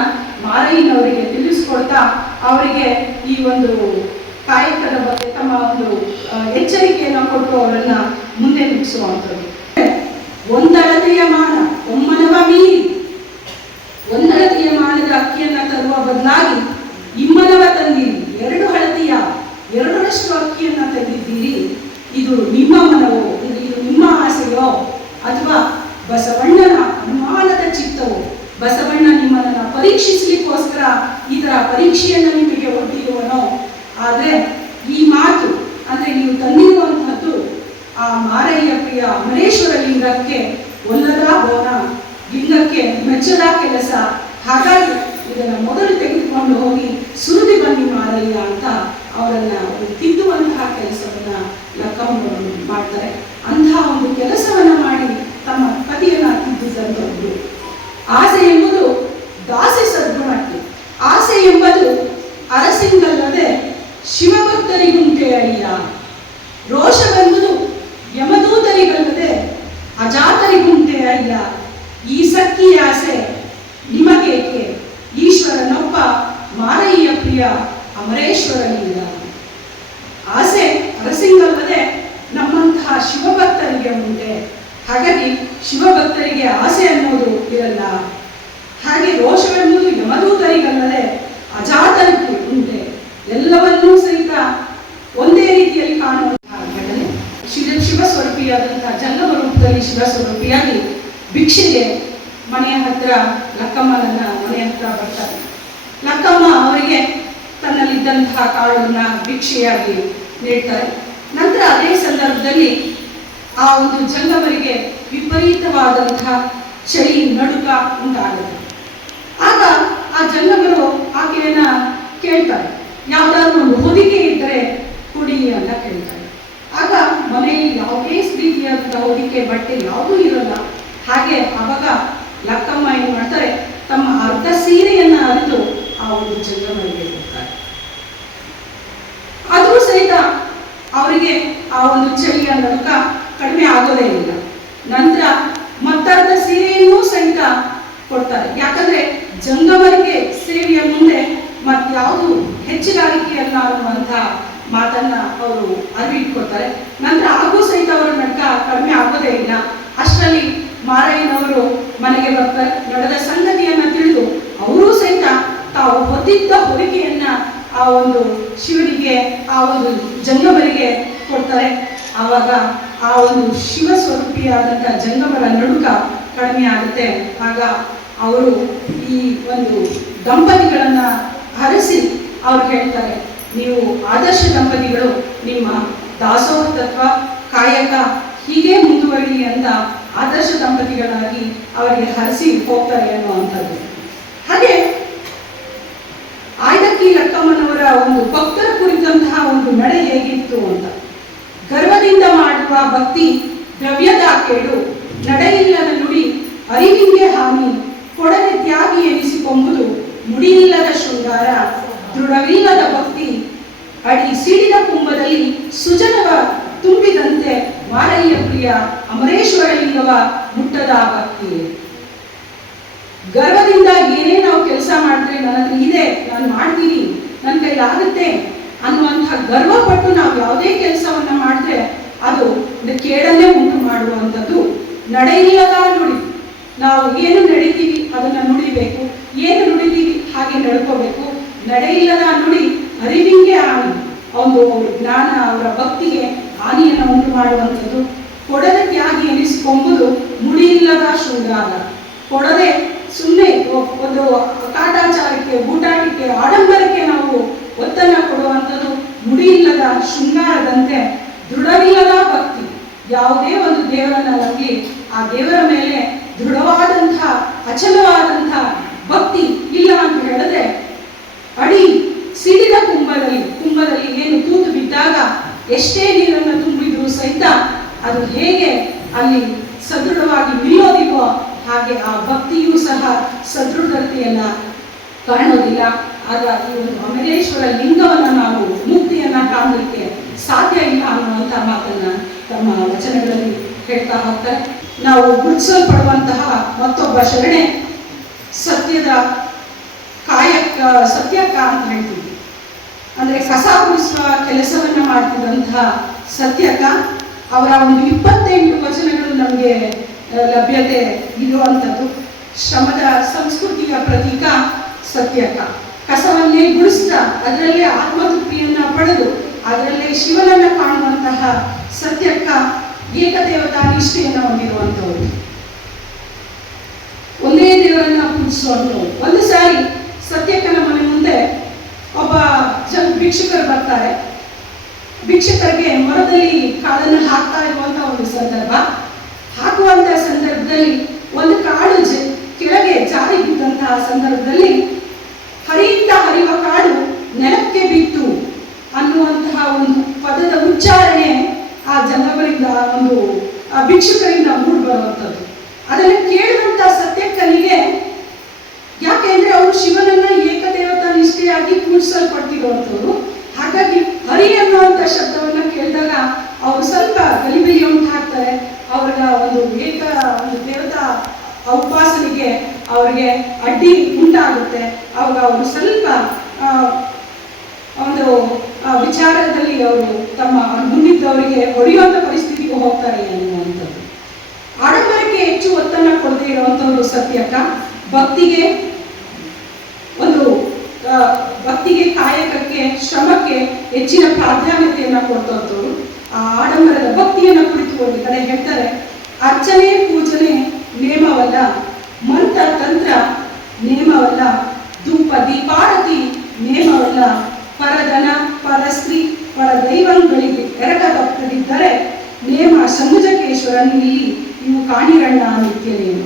ಮಾರಯ್ಯನವರಿಗೆ ತಿಳಿಸ್ಕೊಡ್ತಾ ಅವರಿಗೆ ಈ ಒಂದು ಕಾಯಕದ ಬಗ್ಗೆ ತಮ್ಮ ಒಂದು ಎಚ್ಚರಿಕೆಯನ್ನು ಕೊಟ್ಟು ಅವರನ್ನ ಮುಂದೆ ನಿಲ್ಲಿಸುವಂಥದ್ದು. ಒಂದಳತೆಯ ಮಾನ ಒಮ್ಮನವ ಮೀರಿ, ಒಂದಳತೆಯ ಮಾನದ ಅಕ್ಕಿಯನ್ನ ತರುವ ಬದಲಾಗಿ ಇಮ್ಮನವ ತಂದಿರಿ, 2 ಅಳತೆಯ 2ರಷ್ಟು ಅಕ್ಕಿಯನ್ನ ತಂದಿದ್ದೀರಿ. ಇದು ನಿಮ್ಮ ಮನವೋ, ಇದು ನಿಮ್ಮ ಆಸೆಯೋ, ಅಥವಾ ಬಸವಣ್ಣನ ಅನುಮಾನದ ಚಿತ್ತವೋ? ಬಸವಣ್ಣ ನಿಮ್ಮನ್ನ ಪರೀಕ್ಷಿಸಲಿಕ್ಕೋಸ್ಕರ ಇದರ ಪರೀಕ್ಷೆಯನ್ನು ನಿಮಗೆ ಒಡ್ಡಿರುವನೋ? ಆದ್ರೆ ಈ ಮಾತು ಅಂದ್ರೆ ನೀವು ತಂದಿರುವಂತಹದ್ದು ಆ ಮಾರಯ್ಯ ಪ್ರಿಯ ಅಮರೇಶ್ವರ ಲಿಂಗಕ್ಕೆ ಒಲ್ಲದ ಬೋನ, ಲಿಂಗಕ್ಕೆ ಮೆಚ್ಚದ ಕೆಲಸ. ಹಾಗಾಗಿ ಇದನ್ನ ಮೊದಲು ತೆಗೆದುಕೊಂಡು ಹೋಗಿ ಸುರುದಿ ಬನ್ನಿ ಮಾರಯ್ಯ ಅಂತ ಅವರನ್ನ ತಿದ್ದುವಂತಹ ಕೆಲಸವನ್ನ ಲಕ್ಕಮ್ಮನವರು ಮಾಡ್ತಾರೆ. ಅಂತಹ ಒಂದು ಕೆಲಸವನ್ನ ಮಾಡಿ ತಮ್ಮ ಪತಿಯನ್ನ ತಿದ್ದಿದ್ದಂಥದ್ದು. ಆಸೆ ಎಂಬುದು ದಾಸಿ ಸದ್ಗುಣಕ್ಕೆ, ಆಸೆ ಎಂಬುದು ಅರಸಿಂಗಲ್ಲದೆ ಶಿವಭಕ್ತರಿಗುಂಟೆ ಅಯ್ಯ, ರೋಷವೆಂಬುದು ಯಮದೂತರಿಗಲ್ಲದೆ ಅಜಾತರಿಗುಂಟೆ ಅಯ್ಯ. ಈ ಸಕ್ಕಿ ಆಸೆ ನಿಮಗೇಕೆ, ಈಶ್ವರನೊಬ್ಬ ಮಾರಯ್ಯ ಪ್ರಿಯ ಅಮರೇಶ್ವರನಿಂದ. ಆಸೆ ಅರಸಿಂಗಲ್ಲದೆ ನಮ್ಮಂತಹ ಶಿವಭಕ್ತರಿಗೆ ಉಂಟೆ. ಹಾಗಾಗಿ ಶಿವಭಕ್ತರಿಗೆ ಆಸೆ ಅನ್ನೋದು ಇರಲ್ಲ. ಹಾಗೆ ರೋಷವೆಂಬುದು ಯಮದೂತರಿಗಲ್ಲದೆ ಅಜಾತರಿಗೆ ಉಂಟೆ. ಎಲ್ಲವನ್ನೂ ಸಹಿತ ಒಂದೇ ರೀತಿಯಲ್ಲಿ ಕಾಣುವಂತಹ ಘಟನೆ. ಶಿವಸ್ವರೂಪಿಯಾದಂತಹ ಜಂಗಮ ರೂಪದಲ್ಲಿ ಶಿವಸ್ವರೂಪಿಯಾಗಿ ಭಿಕ್ಷೆಗೆ ಮನೆಯ ಹತ್ರ ಲಕ್ಕಮ್ಮನನ್ನ ಮನೆಯ ಹತ್ರ ಬರ್ತಾರೆ. ಲಕ್ಕಮ್ಮ ಅವರಿಗೆ ತನ್ನಲ್ಲಿದ್ದಂತಹ ಕಾಳನ್ನ ಭಿಕ್ಷೆಯಾಗಿ ನೀಡ್ತಾರೆ. ನಂತರ ಅದೇ ಸಂದರ್ಭದಲ್ಲಿ ಆ ಒಂದು ಜಂಗಮರಿಗೆ ವಿಪರೀತವಾದಂತಹ ಚಳಿ ನಡುಕ ಉಂಟಾಗುತ್ತೆ. ಆಗ ಆ ಜಂಗಮರು ಆಕೆಯನ್ನ ಕೇಳ್ತಾರೆ, ಯಾವ್ದಾದ್ರು ಒಂದು ಹೊದಿಕೆ ಇದ್ದರೆ ಕೊಡಿ ಅಂತ ಕೇಳ್ತಾರೆ. ಆಗ ಮನೆಯಲ್ಲಿ ಯಾವುದೇ ರೀತಿಯಾದಂತಹ ಹೊದಿಕೆ ಬಟ್ಟೆ ಯಾವುದೂ ಇರಲ್ಲ. ಹಾಗೆ ಆವಾಗ ಲಕ್ಕಮ್ಮ ಏನು ಮಾಡ್ತಾರೆ, ತಮ್ಮ ಅರ್ಧ ಸೀರೆಯನ್ನ ಅರಿದು ಆ ಒಂದು ಜಂಗಮರಿಗೆ ಕೊಡ್ತಾರೆ. ಆದರೂ ಸಹಿತ ಅವರಿಗೆ ಆ ಒಂದು ಚಳಿಯ ನಡುಕ ಕಡಿಮೆ ಆಗೋದೇ ಇಲ್ಲ. ನಂತರ ಮತ್ತರ್ಧ ಸೀರೆಯನ್ನೂ ಸಹಿತ ಕೊಡ್ತಾರೆ. ಯಾಕಂದ್ರೆ ಜಂಗಮರಿಗೆ ಸೇವೆಯ ಮುಂದೆ ಮತ್ಯಾವುದು ಹೆಚ್ಚುಗಾರಿಕೆಯಲ್ಲ ಅನ್ನುವಂಥ ಮಾತನ್ನ ಅವರು ಅರಿವಿಟ್ಕೊಳ್ತಾರೆ. ನಂತರ ಹಾಗೂ ಸಹಿತ ಅವರ ನಡುಕ ಕಡಿಮೆ ಆಗೋದೇ ಇಲ್ಲ. ಅಷ್ಟರಲ್ಲಿ ಮಾರಯ್ಯನವರು ಮನೆಗೆ ಬರ್ತಾರೆ. ನಡೆದ ಸಂಗತಿಯನ್ನ ತಿಳಿದು ಅವರೂ ಸಹಿತ ತಾವು ಹೊತ್ತಿದ್ದ ಹೊದಿಕೆಯನ್ನ ಆ ಒಂದು ಶಿವನಿಗೆ, ಆ ಒಂದು ಜಂಗಮರಿಗೆ ಕೊಡ್ತಾರೆ. ಆವಾಗ ಆ ಒಂದು ಶಿವ ಸ್ವರೂಪಿಯಾದಂಥ ಜಂಗಮರ ನಡುಕ ಕಡಿಮೆ ಆಗುತ್ತೆ. ಆಗ ಅವರು ಈ ಒಂದು ದಂಪತಿಗಳನ್ನ ಹರಸಿ ಅವ್ರು ಹೇಳ್ತಾರೆ, ನೀವು ಆದರ್ಶ ದಂಪತಿಗಳು, ನಿಮ್ಮ ದಾಸೋಹ ತತ್ವ ಕಾಯಕ ಹೀಗೆ ಮುಂದುವರಿಲಿ ಅಂತ ಆದರ್ಶ ದಂಪತಿಗಳಾಗಿ ಅವರಿಗೆ ಹರಸಿ ಹೋಗ್ತಾರೆ ಅನ್ನುವಂಥದ್ದು. ಹಾಗೆ ಆಯ್ದಕ್ಕಿ ಲಕ್ಕಮ್ಮನವರ ಒಂದು ಭಕ್ತರ ಕುರಿತಂತಹ ಒಂದು ನಡೆ ಹೇಗಿತ್ತು ಅಂತ. ಗರ್ವದಿಂದ ಮಾಡುವ ಭಕ್ತಿ ದ್ರವ್ಯದ ಕೇಡು, ನಡೆಯಿಲ್ಲದ ನುಡಿ ಅರಿವಿಂಗೆ ಹಾನಿ, ಕೊಡದೆ ತ್ಯಾಗಿ ಎನಿಸಿಕೊಂಬುದು ಮುಡಿಯಿಲ್ಲದ ಶೃಂಗಾರ, ದೃಢವಿಲ್ಲದ ಭಕ್ತಿ ಅಡಿ ಸಿಡಿದ ಕುಂಭದಲ್ಲಿ ಸುಜನವ ತುಂಬಿದಂತೆ ಮಾರಯ್ಯ ಪ್ರಿಯ ಅಮರೇಶ್ವರ ಲಿಂಗವ ಮುಟ್ಟದ ಭಕ್ತಿ. ಗರ್ವದಿಂದ ಏನೇ ನಾವು ಕೆಲಸ ಮಾಡಿದ್ರೆ ನನ್ನ ಹತ್ರ ಇದೆ, ನಾನು ಮಾಡ್ತೀನಿ, ನನ್ನ ಕೈಲಾಗುತ್ತೆ ಅನ್ನುವಂಥ ಗರ್ವಪಟ್ಟು ನಾವು ಯಾವುದೇ ಕೆಲಸವನ್ನ ಮಾಡಿದ್ರೆ ಅದು ಕೇಡನ್ನೇ ಉಂಟು ಮಾಡುವಂಥದ್ದು. ನಡೆಯಿಲ್ಲದ ನುಡಿ, ನಾವು ಏನು ನಡೀತೀವಿ ಅದನ್ನ ನುಡಿಬೇಕು, ಏನು ನುಡಿತೀವಿ ಹಾಗೆ ನಡ್ಕೋಬೇಕು. ನಡೆಯಿಲ್ಲದ ನುಡಿ ಅರಿವಿಂಗೆ ಹಾನಿ, ಒಂದು ಜ್ಞಾನ ಅವರ ಭಕ್ತಿಗೆ ಹಾನಿಯನ್ನು ಉಂಟು ಮಾಡುವಂಥದ್ದು. ಕೊಡದ ತ್ಯಾಗಿ ಬಿಡಿಸಿಕೊಂಬುದು ಮುಡಿಯಿಲ್ಲದ ಶೃಂಗಾರ. ಕೊಡದೆ ಸುಮ್ಮನೆ ಒಂದು ಕಾಟಾಚಾರಕ್ಕೆ, ಬೂಟಾಟಕ್ಕೆ, ಆಡಂಬರಕ್ಕೆ ನಾವು ಒತ್ತನ್ನು ಕೊಡುವಂಥದ್ದು ಮುಡಿಯಿಲ್ಲದ ಶೃಂಗಾರದಂತೆ ದೃಢವಿಲ್ಲದ ಭಕ್ತಿ. ಯಾವುದೇ ಒಂದು ದೇವರನ್ನ ನಂಬಿ ಆ ದೇವರ ಮೇಲೆ ದೃಢವಾದಂಥ ಅಚಲವಾದಂಥ ಭಕ್ತಿ ಇಲ್ಲ ಅಂತ ಹೇಳಿದ್ರೆ ಅಡಿ ಸಿಡಿದ ಕುಂಭದಲ್ಲಿ ಏನು ತೂತು ಬಿದ್ದಾಗ ಎಷ್ಟೇ ನೀರನ್ನು ತುಂಬಿದ್ರೂ ಸಹಿತ ಅದು ಹೇಗೆ ಅಲ್ಲಿ ಸದೃಢವಾಗಿ ನಿಲ್ಲೋದಿಲ್ವೋ ಹಾಗೆ ಆ ಭಕ್ತಿಯೂ ಸಹ ಸದೃಢತೆಯನ್ನ ಕಾಣೋದಿಲ್ಲ. ಆಗ ಈ ಒಂದು ಅಮರೇಶ್ವರ ಲಿಂಗವನ್ನು ನಾವು ಮುಕ್ತಿಯನ್ನ ಕಾಣಲಿಕ್ಕೆ ಸಾಧ್ಯ ಇಲ್ಲ ಅನ್ನುವಂಥ ಮಾತನ್ನ ತಮ್ಮ ವಚನಗಳಲ್ಲಿ ಹೇಳ್ತಾ ಹೋಗ್ತಾರೆ. ನಾವು ಗುರುತಿಸಲ್ಪಡುವಂತಹ ಮತ್ತೊಬ್ಬ ಶರಣೆ ಸತ್ಯದ ಸತ್ಯಕ್ಕ ಅಂತ ಹೇಳ್ತೀವಿ. ಅಂದ್ರೆ ಕಸ ಗುಡಿಸುವ ಕೆಲಸವನ್ನ ಮಾಡ್ತಿದ್ದಂತಹ ಸತ್ಯಕ್ಕ ಅವರ ಒಂದು 28 ವಚನಗಳು ನಮಗೆ ಲಭ್ಯತೆ ಇರುವಂಥದ್ದು. ಶ್ರಮದ ಸಂಸ್ಕೃತಿಯ ಪ್ರತೀಕ ಸತ್ಯಕ್ಕ. ಕಸವನ್ನೇ ಗುಡಿಸ್ತಾ ಅದರಲ್ಲೇ ಆತ್ಮತೃಪ್ತಿಯನ್ನ ಪಡೆದು ಅದರಲ್ಲೇ ಶಿವನನ್ನ ಕಾಣುವಂತಹ ಸತ್ಯಕ್ಕ ಏಕದೇವತಾ ನಿಷ್ಠೆಯನ್ನು ಹೊಂದಿರುವಂಥವ್ರು, ಒಂದೇ ದೇವರನ್ನ ಪೂಜಿಸುವಂಥವ್ರು. ಒಂದು ಸಾರಿ ಸತ್ಯಕ್ಕನ ಮನೆ ಮುಂದೆ ಒಬ್ಬ ಭಿಕ್ಷುಕರು ಬರ್ತಾರೆ. ಭಿಕ್ಷುಕರಿಗೆ ಮರದಲ್ಲಿ ಕಾಳನ್ನು ಹಾಕ್ತಾ ಇರುವಂತ ಒಂದು ಸಂದರ್ಭ. ಹಾಕುವಂತ ಸಂದರ್ಭದಲ್ಲಿ ಒಂದು ಕಾಡು ಕೆಳಗೆ ಜಾರಿ ಬಿದ್ದಂತಹ ಸಂದರ್ಭದಲ್ಲಿ ಹರಿಯಿಂದ ಹರಿಯುವ ಕಾಡು ನೆಲಕ್ಕೆ ಬಿತ್ತು ಅನ್ನುವಂತಹ ಒಂದು ಪದದ ಉಚ್ಚಾರಣೆ ಆ ಜನಗಳಿಂದ ಒಂದು ಆ ಭಿಕ್ಷುಕರಿಂದ ಮೂಡಿ ಬರುವಂಥದ್ದು. ಅದನ್ನು ಕೇಳುವಂತ ಸತ್ಯಕ್ಕನಿಗೆ, ಯಾಕೆಂದ್ರೆ ಅವರು ಶಿವನನ್ನ ಏಕದೇವತಾ ನಿಷ್ಠೆಯಾಗಿ ಪೂಜಿಸಲ್ಪಟ್ಟಿರುವಂಥವ್ರು, ಹಾಗಾಗಿ ಹರಿ ಅನ್ನುವಂಥ ಶಬ್ದವನ್ನ ಕೇಳಿದಾಗ ಅವರು ಸ್ವಲ್ಪ ಗಲಿಬಿಲಿ ಉಂಟಾಗ್ತಾರೆ. ಅವ್ರಿಗೆ ಒಂದು ಒಂದು ದೇವತಾ ಉಪಾಸನೆಗೆ ಅವರಿಗೆ ಅಡ್ಡಿ ಉಂಟಾಗುತ್ತೆ. ಅವಾಗ ಅವರು ಸ್ವಲ್ಪ ಒಂದು ವಿಚಾರದಲ್ಲಿ ಅವರು ತಮ್ಮ ಮುಂದಿದ್ದವರಿಗೆ ಹೊಡೆಯುವಂಥ ಪರಿಸ್ಥಿತಿಗೆ ಹೋಗ್ತಾರೆ ಅನ್ನುವಂಥದ್ದು. ಆಡಂಬರಕ್ಕೆ ಹೆಚ್ಚು ಒತ್ತನ್ನು ಕೊಡದೇ ಇರುವಂಥವ್ರು ಸತ್ಯಕ್ಕ. ಭಕ್ತಿಗೆ ಕಾಯಕಕ್ಕೆ ಶ್ರಮಕ್ಕೆ ಹೆಚ್ಚಿನ ಪ್ರಾಧಾನ್ಯತೆಯನ್ನು ಕೊಡ್ತವ್ರು. ಆ ಆಡಂಬರದ ಭಕ್ತಿಯನ್ನು ಕುರಿತು ಒಂದು ಕಡೆ ಹೇಳ್ತಾರೆ, ಅರ್ಚನೆ ಪೂಜನೆ ನೇಮವಲ್ಲ, ಮಂತ್ರ ತಂತ್ರ ನೇಮವಲ್ಲ, ಧೂಪ ದೀಪಾರತಿ ನೇಮವಲ್ಲ, ಪರಧನ ಪರಸ್ತ್ರೀ ಪರದೈವಗಳಿಗೆ ಎರಗದಿದ್ದರೆ ನೇಮ ಸಮುಜಕೇಶ್ವರನಲ್ಲಿ ಇವು ಕಾಣಿರಣ್ಣ ನಿತ್ಯ ನೇಮ.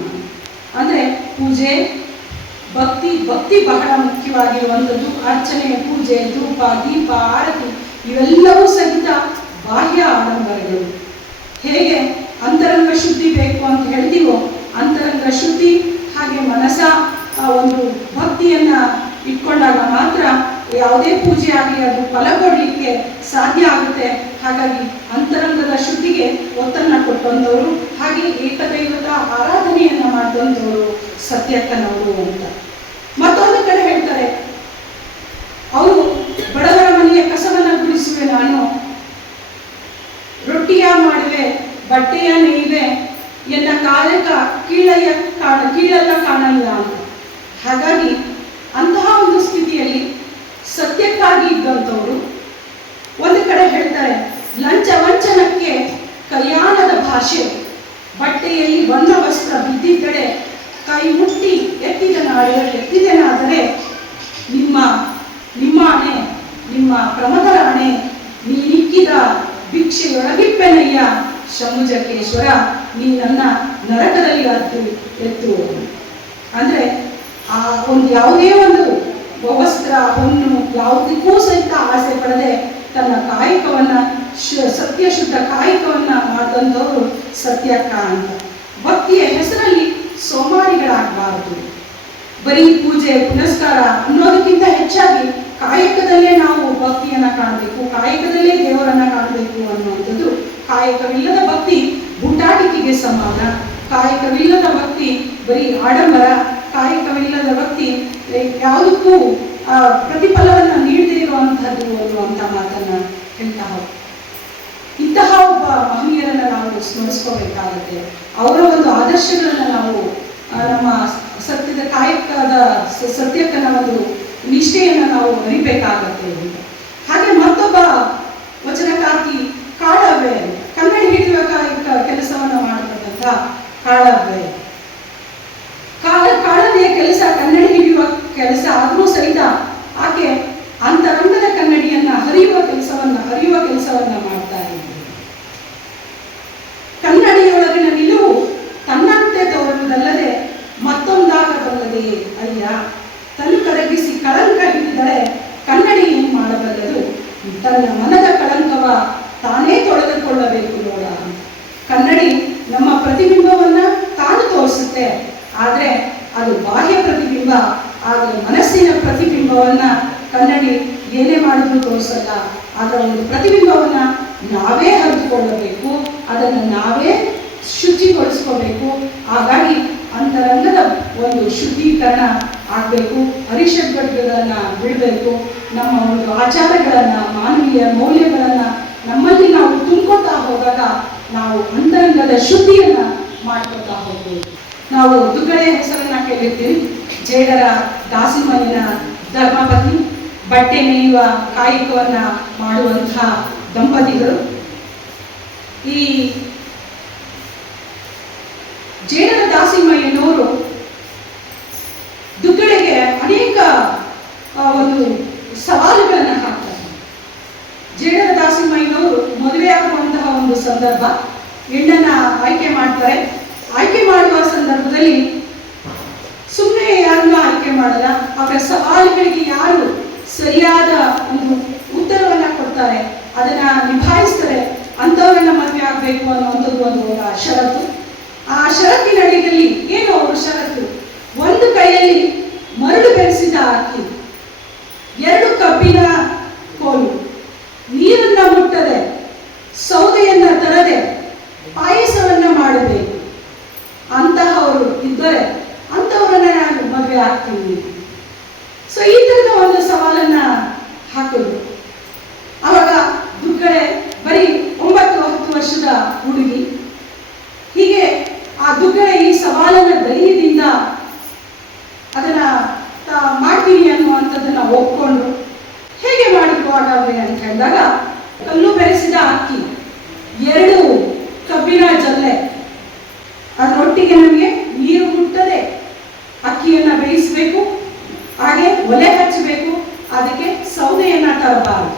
ಅಂದ್ರೆ ಪೂಜೆ ಭಕ್ತಿ ಬಹಳ ಮುಖ್ಯವಾಗಿರುವಂಥದ್ದು. ಅರ್ಚನೆ, ಪೂಜೆ, ಧೂಪ ದೀಪ ಆರತಿ ಇವೆಲ್ಲವೂ ಸಹಿತ ಬಾಹ್ಯ ಆಡಂಬರಗಳು. ಹೇಗೆ ಅಂತರಂಗ ಶುದ್ಧಿ ಬೇಕು ಅಂತ ಹೇಳ್ತೀವೋ ಅಂತರಂಗ ಶುದ್ಧಿ ಹಾಗೆ ಮನಸ ಒಂದು ಭಕ್ತಿಯನ್ನ ಇಟ್ಕೊಂಡಾಗ ಮಾತ್ರ ಯಾವುದೇ ಪೂಜೆ ಆಗಲಿ ಅದು ಫಲ ಕೊಡಲಿಕ್ಕೆ ಸಾಧ್ಯ ಆಗುತ್ತೆ. ಹಾಗಾಗಿ ಅಂತರಂಗದ ಶುದ್ಧಿಗೆ ಒತ್ತನ್ನು ಕೊಟ್ಟಂಥವ್ರು, ಹಾಗೆ ಏಕದೈವದ ಆರಾಧನೆಯನ್ನ ಮಾಡಿದಂಥವ್ರು ಸತ್ಯಕ್ಕನವರು ಅಂತ. ಮತ್ತೊಂದು ಕಡೆ ಹೇಳ್ತಾರೆ, ಅವರು ಬಡವರ ಮನೆಯ ಕಸವನ್ನ ಗುಡಿಸುವೆ ನಾನು, ರೊಟ್ಟಿಯ ಮಾಡುವೆ ಬಟ್ಟೆಯ ನೇಯ್ವೆ ಎನ್ನ ಕಾಯಕ ಕೀಳಲ್ಲ ಕಾಣಲ್ಲ ಅಂತ. ಹಾಗಾಗಿ ಅಂತಹ ಒಂದು ಸ್ಥಿತಿಯಲ್ಲಿ ಸತ್ಯಕ್ಕಾಗಿ ಇದ್ದಂಥವ್ರು ಒಂದು ಕಡೆ ಹೇಳ್ತಾರೆ, ಲಂಚ ವಂಚನಕ್ಕೆ ಕೈಯಾನದ ಭಾಷೆ, ಬಟ್ಟೆಯಲ್ಲಿ ಬಣ್ಣ ವಸ್ತ್ರ ಬಿದ್ದಿದ್ದರೆ ಕೈ ಮುಟ್ಟಿ ಎತ್ತಿದನಾದರೆ ನಿಮ್ಮ ಆಣೆ, ನಿಮ್ಮ ಪ್ರಮದರ ಆಣೆ, ನೀನಿಕ್ಕಿದ ಭಿಕ್ಷೆಯೊಳಗಿಪ್ಪೆನಯ್ಯ ಶಮುಜಕೇಶ್ವರ, ನೀ ನನ್ನ ನರಕದಲ್ಲಿ ಎತ್ತು. ಅಂದ್ರೆ ಆ ಒಂದು ಯಾವುದೇ ಒಂದು ವಸ್ತ್ರ ಹೊನ್ನು ಯಾವುದಕ್ಕೂ ಸಹಿತ ಆಸೆ ಪಡದೆ ತನ್ನ ಕಾಯಕವನ್ನ ಸತ್ಯ ಶುದ್ಧ ಕಾಯಕವನ್ನ ಮಾಡಿದಂಥವ್ರು ಸತ್ಯಕ್ಕ ಅಂತ. ಭಕ್ತಿಯ ಹೆಸರಲ್ಲಿ ಸೋಮಾರಿಗಳಾಗಬಾರದು. ಬರೀ ಪೂಜೆ ಪುನಸ್ಕಾರ ಅನ್ನೋದಕ್ಕಿಂತ ಹೆಚ್ಚಾಗಿ ಕಾಯಕದಲ್ಲೇ ನಾವು ಭಕ್ತಿಯನ್ನ ಕಾಣಬೇಕು, ಕಾಯಕದಲ್ಲೇ ದೇವರನ್ನ ಕಾಣಬೇಕು ಅನ್ನುವಂಥದ್ದು. ಕಾಯಕವಿಲ್ಲದ ಭಕ್ತಿ ಬೂಟಾಟಿಕೆಗೆ ಸಮಾನ. ಕಾಯಕವಿಲ್ಲದ ಭಕ್ತಿ ಬರೀ ಆಡಂಬರ. ಕಾಯಕವಿಲ್ಲದ ಭಕ್ತಿ ಯಾವುದಕ್ಕೂ ಪ್ರತಿಫಲವನ್ನ ನೀಡದೇ ಇರುವಂತಹದ್ದು ಅನ್ನುವಂಥ ಮಾತನ್ನ ಹೇಳ್ತಾ ಹೋಗ್ತಾರೆ. ಇಂತಹ ಒಬ್ಬ ಮಹನೀಯರನ್ನ ನಾವು ಸ್ಮರಿಸ್ಕೋಬೇಕಾಗತ್ತೆ. ಅವರ ಒಂದು ಆದರ್ಶಗಳನ್ನ ನಾವು ನಮ್ಮ ಸತ್ಯದ ಕಾಯಕದ ಸತ್ಯಕ್ಕನ ಒಂದು ನಿಷ್ಠೆಯನ್ನು ನಾವು ಅರಿಬೇಕಾಗತ್ತೆ ಅಂತ. ಹಾಗೆ ಮತ್ತೊಬ್ಬ ವಚನಕಾರ್ತಿ ಕಾಡವ್ವೆ ಕನ್ನಡಿ ಹಿಡಿಯುವ ಕೆಲಸವನ್ನು ಮಾಡತಕ್ಕಂಥ ಕಾಳವ್ವೆ. ಕಾಳವ್ವೆಯ ಕೆಲಸ ಕನ್ನಡಿ ಹಿಡಿಯುವ ಕೆಲಸ ಆದರೂ ಸಹಿತ ಆಕೆ ಅಂತರಂಗದ ಕನ್ನಡಿಯನ್ನ ಹರಿಯುವ ಕೆಲಸವನ್ನ ಮಾಡ್ತಾ ಇದ್ದರು. ಕನ್ನಡಿಯೊಳಗಿನ ನಿಲುವು ತನ್ನಂತೆ ತೋರುವುದಲ್ಲದೆ ಮತ್ತೊಂದಾಗಬಲ್ಲದೆ ಅಯ್ಯ. ತನು ಕರಗಿಸಿ ಕಳಂಕ ಹಿಡಿದರೆ ಕನ್ನಡಿ ಏನು ಮಾಡಬಲ್ಲದು? ತನ್ನ ಮನದ ಕಳಂಕವ ತಾನೇ ತೊಳೆದುಕೊಳ್ಳಬೇಕು ನೋಡ. ಕನ್ನಡಿ ನಮ್ಮ ಪ್ರತಿಬಿಂಬವನ್ನ ತಾನು ತೋರಿಸುತ್ತೆ, ಆದರೆ ಅದು ಬಾಹ್ಯ ಪ್ರತಿಬಿಂಬ. ಆದರೆ ಮನಸ್ಸಿನ ಪ್ರತಿಬಿಂಬವನ್ನ ಕನ್ನಡಿ ಏನೇ ಮಾಡಿದ್ರು ತೋರಿಸಲ್ಲ. ಅದರ ಒಂದು ಪ್ರತಿಬಿಂಬವನ್ನ ನಾವೇ ಹರಿದುಕೊಳ್ಳಬೇಕು, ಅದನ್ನು ನಾವೇ ಶುಚಿಗೊಳಿಸ್ಕೋಬೇಕು. ಹಾಗಾಗಿ ಅಂತರಂಗದ ಒಂದು ಶುದ್ಧೀಕರಣ ಆಗಬೇಕು, ಅರಿಷಡ್ವರ್ಗಗಳನ್ನ ಬಿಡಬೇಕು. ನಮ್ಮ ಒಂದು ಆಚಾರಗಳನ್ನ, ಮಾನವೀಯ ಮೌಲ್ಯಗಳನ್ನ ನಮ್ಮಲ್ಲಿ ನಾವು ತುಂಬ್ಕೊತಾ ಹೋದಾಗ ನಾವು ಅಂತರಂಗದ ಶುದ್ಧಿಯನ್ನ ಮಾಡ್ಕೊತಾ ಹೋಗ್ಬೋದು. ನಾವು ದುಗ್ಗಡೆ ಹೆಸರನ್ನ ಕೇಳಿರ್ತೀವಿ. ಜೇಡರ ದಾಸಿಮಯ್ಯನ ಧರ್ಮಪತ್ನಿ, ಬಟ್ಟೆ ನೇಯುವ ಕಾಯಕವನ್ನ ಮಾಡುವಂತಹ ದಂಪತಿಗಳು. ಈ ಜೇಡರ ದಾಸಿಮಯ್ಯನವರು ದುಗ್ಗಡೆಗೆ ಅನೇಕ ಒಂದು ಸವಾಲುಗಳನ್ನು ಹಾಕ್ತಾರೆ. ಜೇಡರ ದಾಸಿಮಯ್ಯನವರು ಮದುವೆ ಆಗುವಂತಹ ಒಂದು ಸಂದರ್ಭ, ಹೆಣ್ಣನ್ನ ಆಯ್ಕೆ ಮಾಡ್ತಾರೆ. ಆಯ್ಕೆ ಮಾಡುವ ಸಂದರ್ಭದಲ್ಲಿ ಸುಮ್ಮನೆ ಯಾರನ್ನ ಆಯ್ಕೆ ಮಾಡಲ್ಲ, ಅವರ ಸವಾಲುಗಳಿಗೆ ಯಾರು ಸರಿಯಾದ ಒಂದು ಉತ್ತರವನ್ನ ಕೊಡ್ತಾರೆ, ಅದನ್ನ ನಿಭಾಯಿಸ್ತಾರೆ, ಅಂಥವ್ರನ್ನ ಮದುವೆ ಆಗಬೇಕು ಅನ್ನುವಂಥದ್ದು ಒಂದು ಷರತ್ತು. ಆ ಷರತ್ತಿನ ಅಡಿಯಲ್ಲಿ ಏನು ಅವರು ಷರತ್ತು? ಒಂದು ಕೈಯಲ್ಲಿ ಮರಳು ಬೆರೆಸಿದ ಅಕ್ಕಿ, 2 ಕಬ್ಬಿನ ಕೋಲು, ನೀರನ್ನ ಮುಟ್ಟದೆ, ಸೌದೆಯನ್ನ ತರದೆ ಪಾಯಸವನ್ನ ಮಾಡಬೇಕು. ಅಂತಹವರು ಇದ್ದರೆ ಅಂಥವ್ರನ್ನ ನಾನು ಮದುವೆ ಆಗ್ತೀನಿ. ಸೊ ಈ ತರದ ಒಂದು ಸವಾಲನ್ನ ಹಾಕಿದ್ರು. ಆವಾಗ ದುಗ್ಗಡೆ ಬರೀ 9-10 ವರ್ಷದ ಹುಡುಗಿ. ಹೀಗೆ ಆ ದುಗ್ಗಡೆ ಈ ಸವಾಲನ್ನ ಧೈರ್ಯದಿಂದ ಅದನ್ನ ಮಾಡ್ತೀನಿ ಅನ್ನುವಂಥದ್ದನ್ನ ಒಪ್ಕೊಂಡ್ರು. ಹೇಗೆ ಮಾಡಿದ್ರು ಹಾಗಾದ್ರೆ ಅಂತ ಹೇಳಿದಾಗ, ಕಲ್ಲು ಬೆರೆಸಿದ ಅಕ್ಕಿ, 2 ಕಬ್ಬಿನ ಜಲ್ಲೆ, ಅದರೊಟ್ಟಿಗೆ ನಮಗೆ ನೀರು ಮುಟ್ಟದೆ ಅಕ್ಕಿಯನ್ನ ಬೇಯಿಸಬೇಕು, ಹಾಗೆ ಒಲೆ ಹಚ್ಚಬೇಕು, ಅದಕ್ಕೆ ಸೌದೆಯನ್ನ ತರಬಾರದು.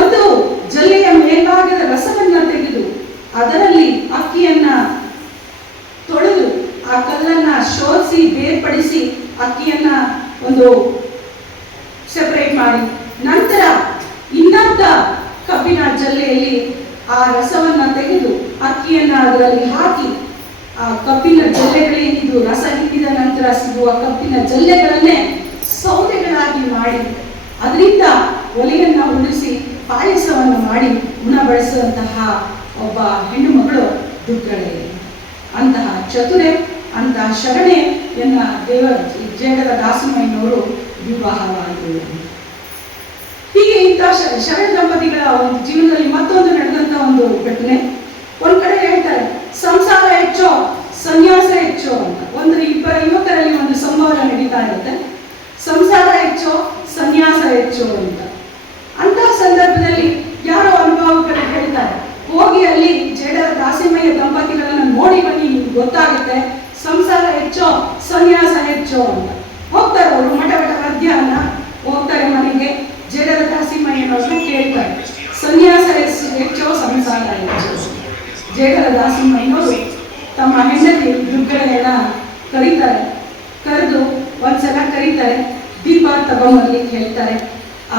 ಒಂದು ಜಲ್ಲೆಯ ಮೇಲ್ಭಾಗದ ರಸವನ್ನ ತೆಗೆದು ಅದರಲ್ಲಿ ಅಕ್ಕಿಯನ್ನ ತೊಳೆದು ಆ ಕಲ್ಲನ್ನ ಶೋಧಿಸಿ ಬೇರ್ಪಡಿಸಿ ಅಕ್ಕಿಯನ್ನ ಒಂದು ಸೆಪರೇಟ್ ಮಾಡಿ, ನಂತರ ಇನ್ನೊಂದ ಕಬ್ಬಿನ ಜಲ್ಲೆಯಲ್ಲಿ ಆ ರಸವನ್ನ ತೆಗೆದು ಅಕ್ಕಿಯನ್ನ ಅದರಲ್ಲಿ ಹಾಕಿ, ಆ ಕಬ್ಬಿನ ಜಲ್ಲೆಗಳೇನಿದು ರಸ ಹಿಂಡಿದ ನಂತರ ಸಿಗುವ ಕಬ್ಬಿನ ಜಲ್ಲೆಗಳನ್ನೇ ಸೌದೆಗಳಾಗಿ ಮಾಡಿ ಅದರಿಂದ ಒಲೆಯನ್ನ ಉಳಿಸಿ ಪಾಯಸವನ್ನು ಮಾಡಿ ಉಣಬಡಿಸುವಂತಹ ಒಬ್ಬ ಹೆಣ್ಣು ಮಗಳು ದುಗ್ಗಡೆ. ಅಂತಹ ಚತುರೆ, ಅಂತಹ ಶರಣೆ ಎನ್ನ ಜೇಡರ ದಾಸಿಮಯ್ಯನವರು ವಿವಾಹವಾದರು. ಹೀಗೆ ಇಂತಹ ಶರಣ ದಂಪತಿಗಳ ಒಂದು ಜೀವನದಲ್ಲಿ ಮತ್ತೊಂದು ನಡೆದಂತ ಒಂದು ಘಟನೆ. ಒಂದ್ ಕಡೆ ಹೇಳ್ತಾರೆ, ಸಂಸಾರ ಹೆಚ್ಚೋ ಸನ್ಯಾಸ ಹೆಚ್ಚೋ ಅಂತ. ಒಂದು ಇಬ್ಬರ ಯುವಕರಲ್ಲಿ ಒಂದು ಸಂವಾದ ನಡೀತಾ ಇರುತ್ತೆ. ಸಂಸಾರ ಹೆಚ್ಚೋ ಸನ್ಯಾಸ ಹೆಚ್ಚೋ ಅಂತ. ಅಂತಹ ಸಂದರ್ಭದಲ್ಲಿ ಯಾರೋ ಅನುಭವಕರು ಹೇಳ್ತಾರೆ, ಹೋಗಿ ಅಲ್ಲಿ ಜೇಡರ ದಾಸಿಮಯ್ಯ ದಂಪತಿಗಳನ್ನ ನೋಡಿ ಬನ್ನಿ, ನಿಮ್ಗೆ ಗೊತ್ತಾಗುತ್ತೆ ಸಂಸಾರ ಹೆಚ್ಚೋ ಸನ್ಯಾಸ ಹೆಚ್ಚೋ ಅಂತ. ಹೋಗ್ತಾರೆ ಅವರು, ಮಠ ಮಧ್ಯಾಹ್ನ ಹೋಗ್ತಾರೆ ಮನೆಗೆ. ಜೇಡರ ದಾಸಿಮಯ್ಯನವರು ಕೇಳ್ತಾರೆ, ಸನ್ಯಾಸ ಹೆಚ್ಚೋ ಸಂಸಾರ ಹೆಚ್ಚೋ? ಜೇಡರ ದಾಸಿಮಯ್ಯನವರು ತಮ್ಮ ಹೆಂಡತಿ ದುಗ್ಗಡೆಯನ್ನ ಕರೀತಾರೆ. ಕರೆದು ಒಂದ್ಸಲ ಕರೀತಾರೆ, ದೀಪ ತಗೊಂಡ್ಬರ್ಲಿಕ್ಕೆ ಹೇಳ್ತಾರೆ.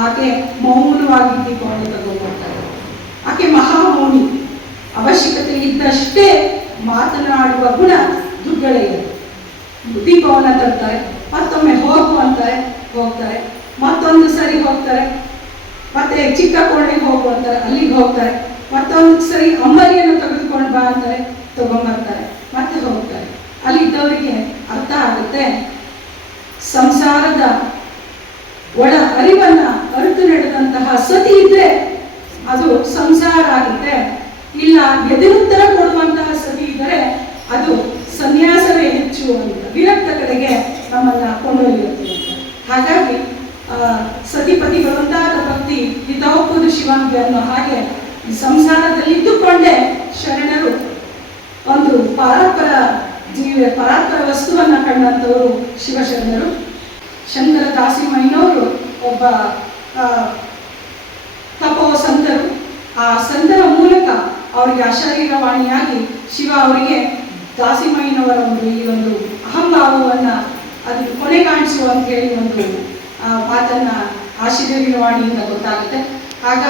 ಆಕೆ ಮೌನವಾಗಿ ದೀಪವನ್ನು ತಗೊಂಡ್ಬರ್ತಾರೆ. ಆಕೆ ಮಹಾಮೌನಿ, ಅವಶ್ಯಕತೆ ಇದ್ದಷ್ಟೇ ಮಾತನಾಡುವ ಗುಣ ದುಗ್ಗಡೆಯ. ದೀಪವನ್ನು ತರ್ತಾರೆ, ಮತ್ತೊಮ್ಮೆ ಹೋಗು ಅಂತಾರೆ, ಹೋಗ್ತಾರೆ. ಮತ್ತೊಂದು ಸರಿ ಹೋಗ್ತಾರೆ, ಮತ್ತೆ ಚಿಕ್ಕ ಕೋಣೆಗೆ ಹೋಗು ಅಂತಾರೆ, ಅಲ್ಲಿಗೆ ಹೋಗ್ತಾರೆ. ಮತ್ತೊಂದು ಸರಿ ಅಂಬಲಿಯನ್ನು ತೆಗೆದುಕೊಂಡು ಬಾ ಅಂತಾರೆ, ತಗೊಂಡ್ಬರ್ತಾರೆ, ಮತ್ತೆ ಹೋಗ್ತಾರೆ. ಅಲ್ಲಿದ್ದವರಿಗೆ ಅರ್ಥ ಆಗುತ್ತೆ, ಸಂಸಾರದ ಒಳ ಅರಿವನ್ನ ಅರಿತು ನಡೆದಂತಹ ಸತಿ ಇದ್ರೆ ಅದು ಸಂಸಾರ ಆಗುತ್ತೆ. ಇಲ್ಲ ಎದುರುತ್ತರ ಕೊಡುವಂತಹ ಸತಿ ಇದ್ದರೆ ಅದು ಸನ್ಯಾಸವೇ ಹೆಚ್ಚು ಅಂತ ವಿರಕ್ತ ಕಡೆಗೆ ನಮ್ಮನ್ನ ಕೊಂಡೊಯ್ಯುತ್ತೆ. ಹಾಗಾಗಿ ಸತಿಪತಿಗಳೊಂದಾದ ಭಕ್ತಿ ಹಿತೌಪುದು ಶಿವಾಂಗಿ ಅನ್ನೋ ಹಾಗೆ ಈ ಸಂಸಾರದಲ್ಲಿ ಇದ್ದುಕೊಂಡೇ ಶರಣರು ಪರಾತ್ಪರ ವಸ್ತುವನ್ನ ಕಂಡಂಥವರು ಶಿವಶರಣರು. ಶಂಕರ ದಾಸಿಮಯ್ಯನವರು ಒಬ್ಬ ತಪೋ ಸಂತರು. ಆ ಸಂತರ ಮೂಲಕ ಅವರಿಗೆ ಅಶರೀರವಾಣಿಯಾಗಿ ಶಿವ ಅವರಿಗೆ ದಾಸಿಮಯ್ಯನವರ ಈ ಒಂದು ಅಹಂಭಾವವನ್ನ ಅದನ್ನು ಕೊನೆಗಾಣಿಸುವ ಅಂತ ಹೇಳಿ ಒಂದು ಮಾತನ್ನ ಅಶರೀರವಾಣಿಯಿಂದ ಗೊತ್ತಾಗುತ್ತೆ. ಆಗ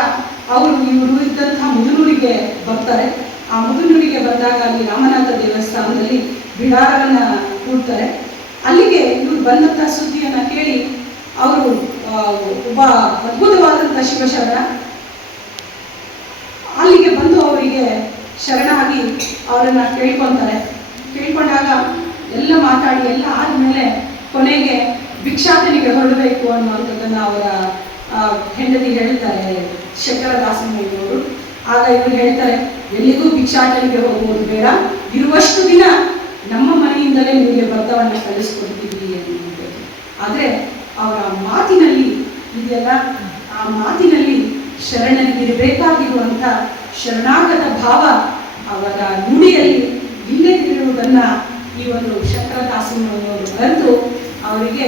ಇವರು ಇದ್ದಂತಹ ಮುದುನೂರಿಗೆ ಬರ್ತಾರೆ. ಆ ಮುದುನೂರಿಗೆ ಬಂದಾಗ ಅಲ್ಲಿ ರಾಮನಾಥ ದೇವಸ್ಥಾನದಲ್ಲಿ ಬಿಡಾರವನ್ನ ಕೂಡ್ತಾರೆ. ಅಲ್ಲಿಗೆ ಇವರು ಬಂದಂತಹ ಸುದ್ದಿಯನ್ನ ಕೇಳಿ ಅವರು ಒಬ್ಬ ಅದ್ಭುತವಾದಂಥ ಶಿವಶರಣ ಅಲ್ಲಿಗೆ ಬಂದು ಅವರಿಗೆ ಶರಣಾಗಿ ಅವರನ್ನ ಕೇಳ್ಕೊಂಡಾಗ ಎಲ್ಲ ಮಾತಾಡಿ ಎಲ್ಲ ಆದ್ಮೇಲೆ ಕೊನೆಗೆ ಭಿಕ್ಷಾಟನೆಗೆ ಹೊರಡಬೇಕು ಅನ್ನುವಂಥದ್ದನ್ನ ಅವರ ಹೆಂಡತಿ ಹೇಳ್ತಾರೆ ಶಂಕರ ದಾಸಿಮಯ್ಯನವರು. ಆಗ ಇವರು ಹೇಳ್ತಾರೆ, ಎಲ್ಲಿಗೂ ಭಿಕ್ಷಾಟನೆಗೆ ಹೋಗುವುದು ಬೇಡ, ಇರುವಷ್ಟು ದಿನ ನಮ್ಮ ಮನೆಯಿಂದಲೇ ನಿಮಗೆ ಭತ್ತವನ್ನು ಕಳಿಸ್ಕೊಡ್ತೀವಿ ಅನ್ನುವಂಥದ್ದು. ಆದರೆ ಅವರ ಮಾತಿನಲ್ಲಿ ಇದೆಲ್ಲ, ಆ ಮಾತಿನಲ್ಲಿ ಶರಣರಿಗಿರಬೇಕಾಗಿರುವಂಥ ಶರಣಾಗತ ಭಾವ ಅವರ ನುಡಿಯಲ್ಲಿ ಇಲ್ಲದಿರುವುದನ್ನ ಈ ಒಂದು ಶಂಕರ ದಾಸಿಮಯ್ಯನವರು ಅರಿತು ಅವರಿಗೆ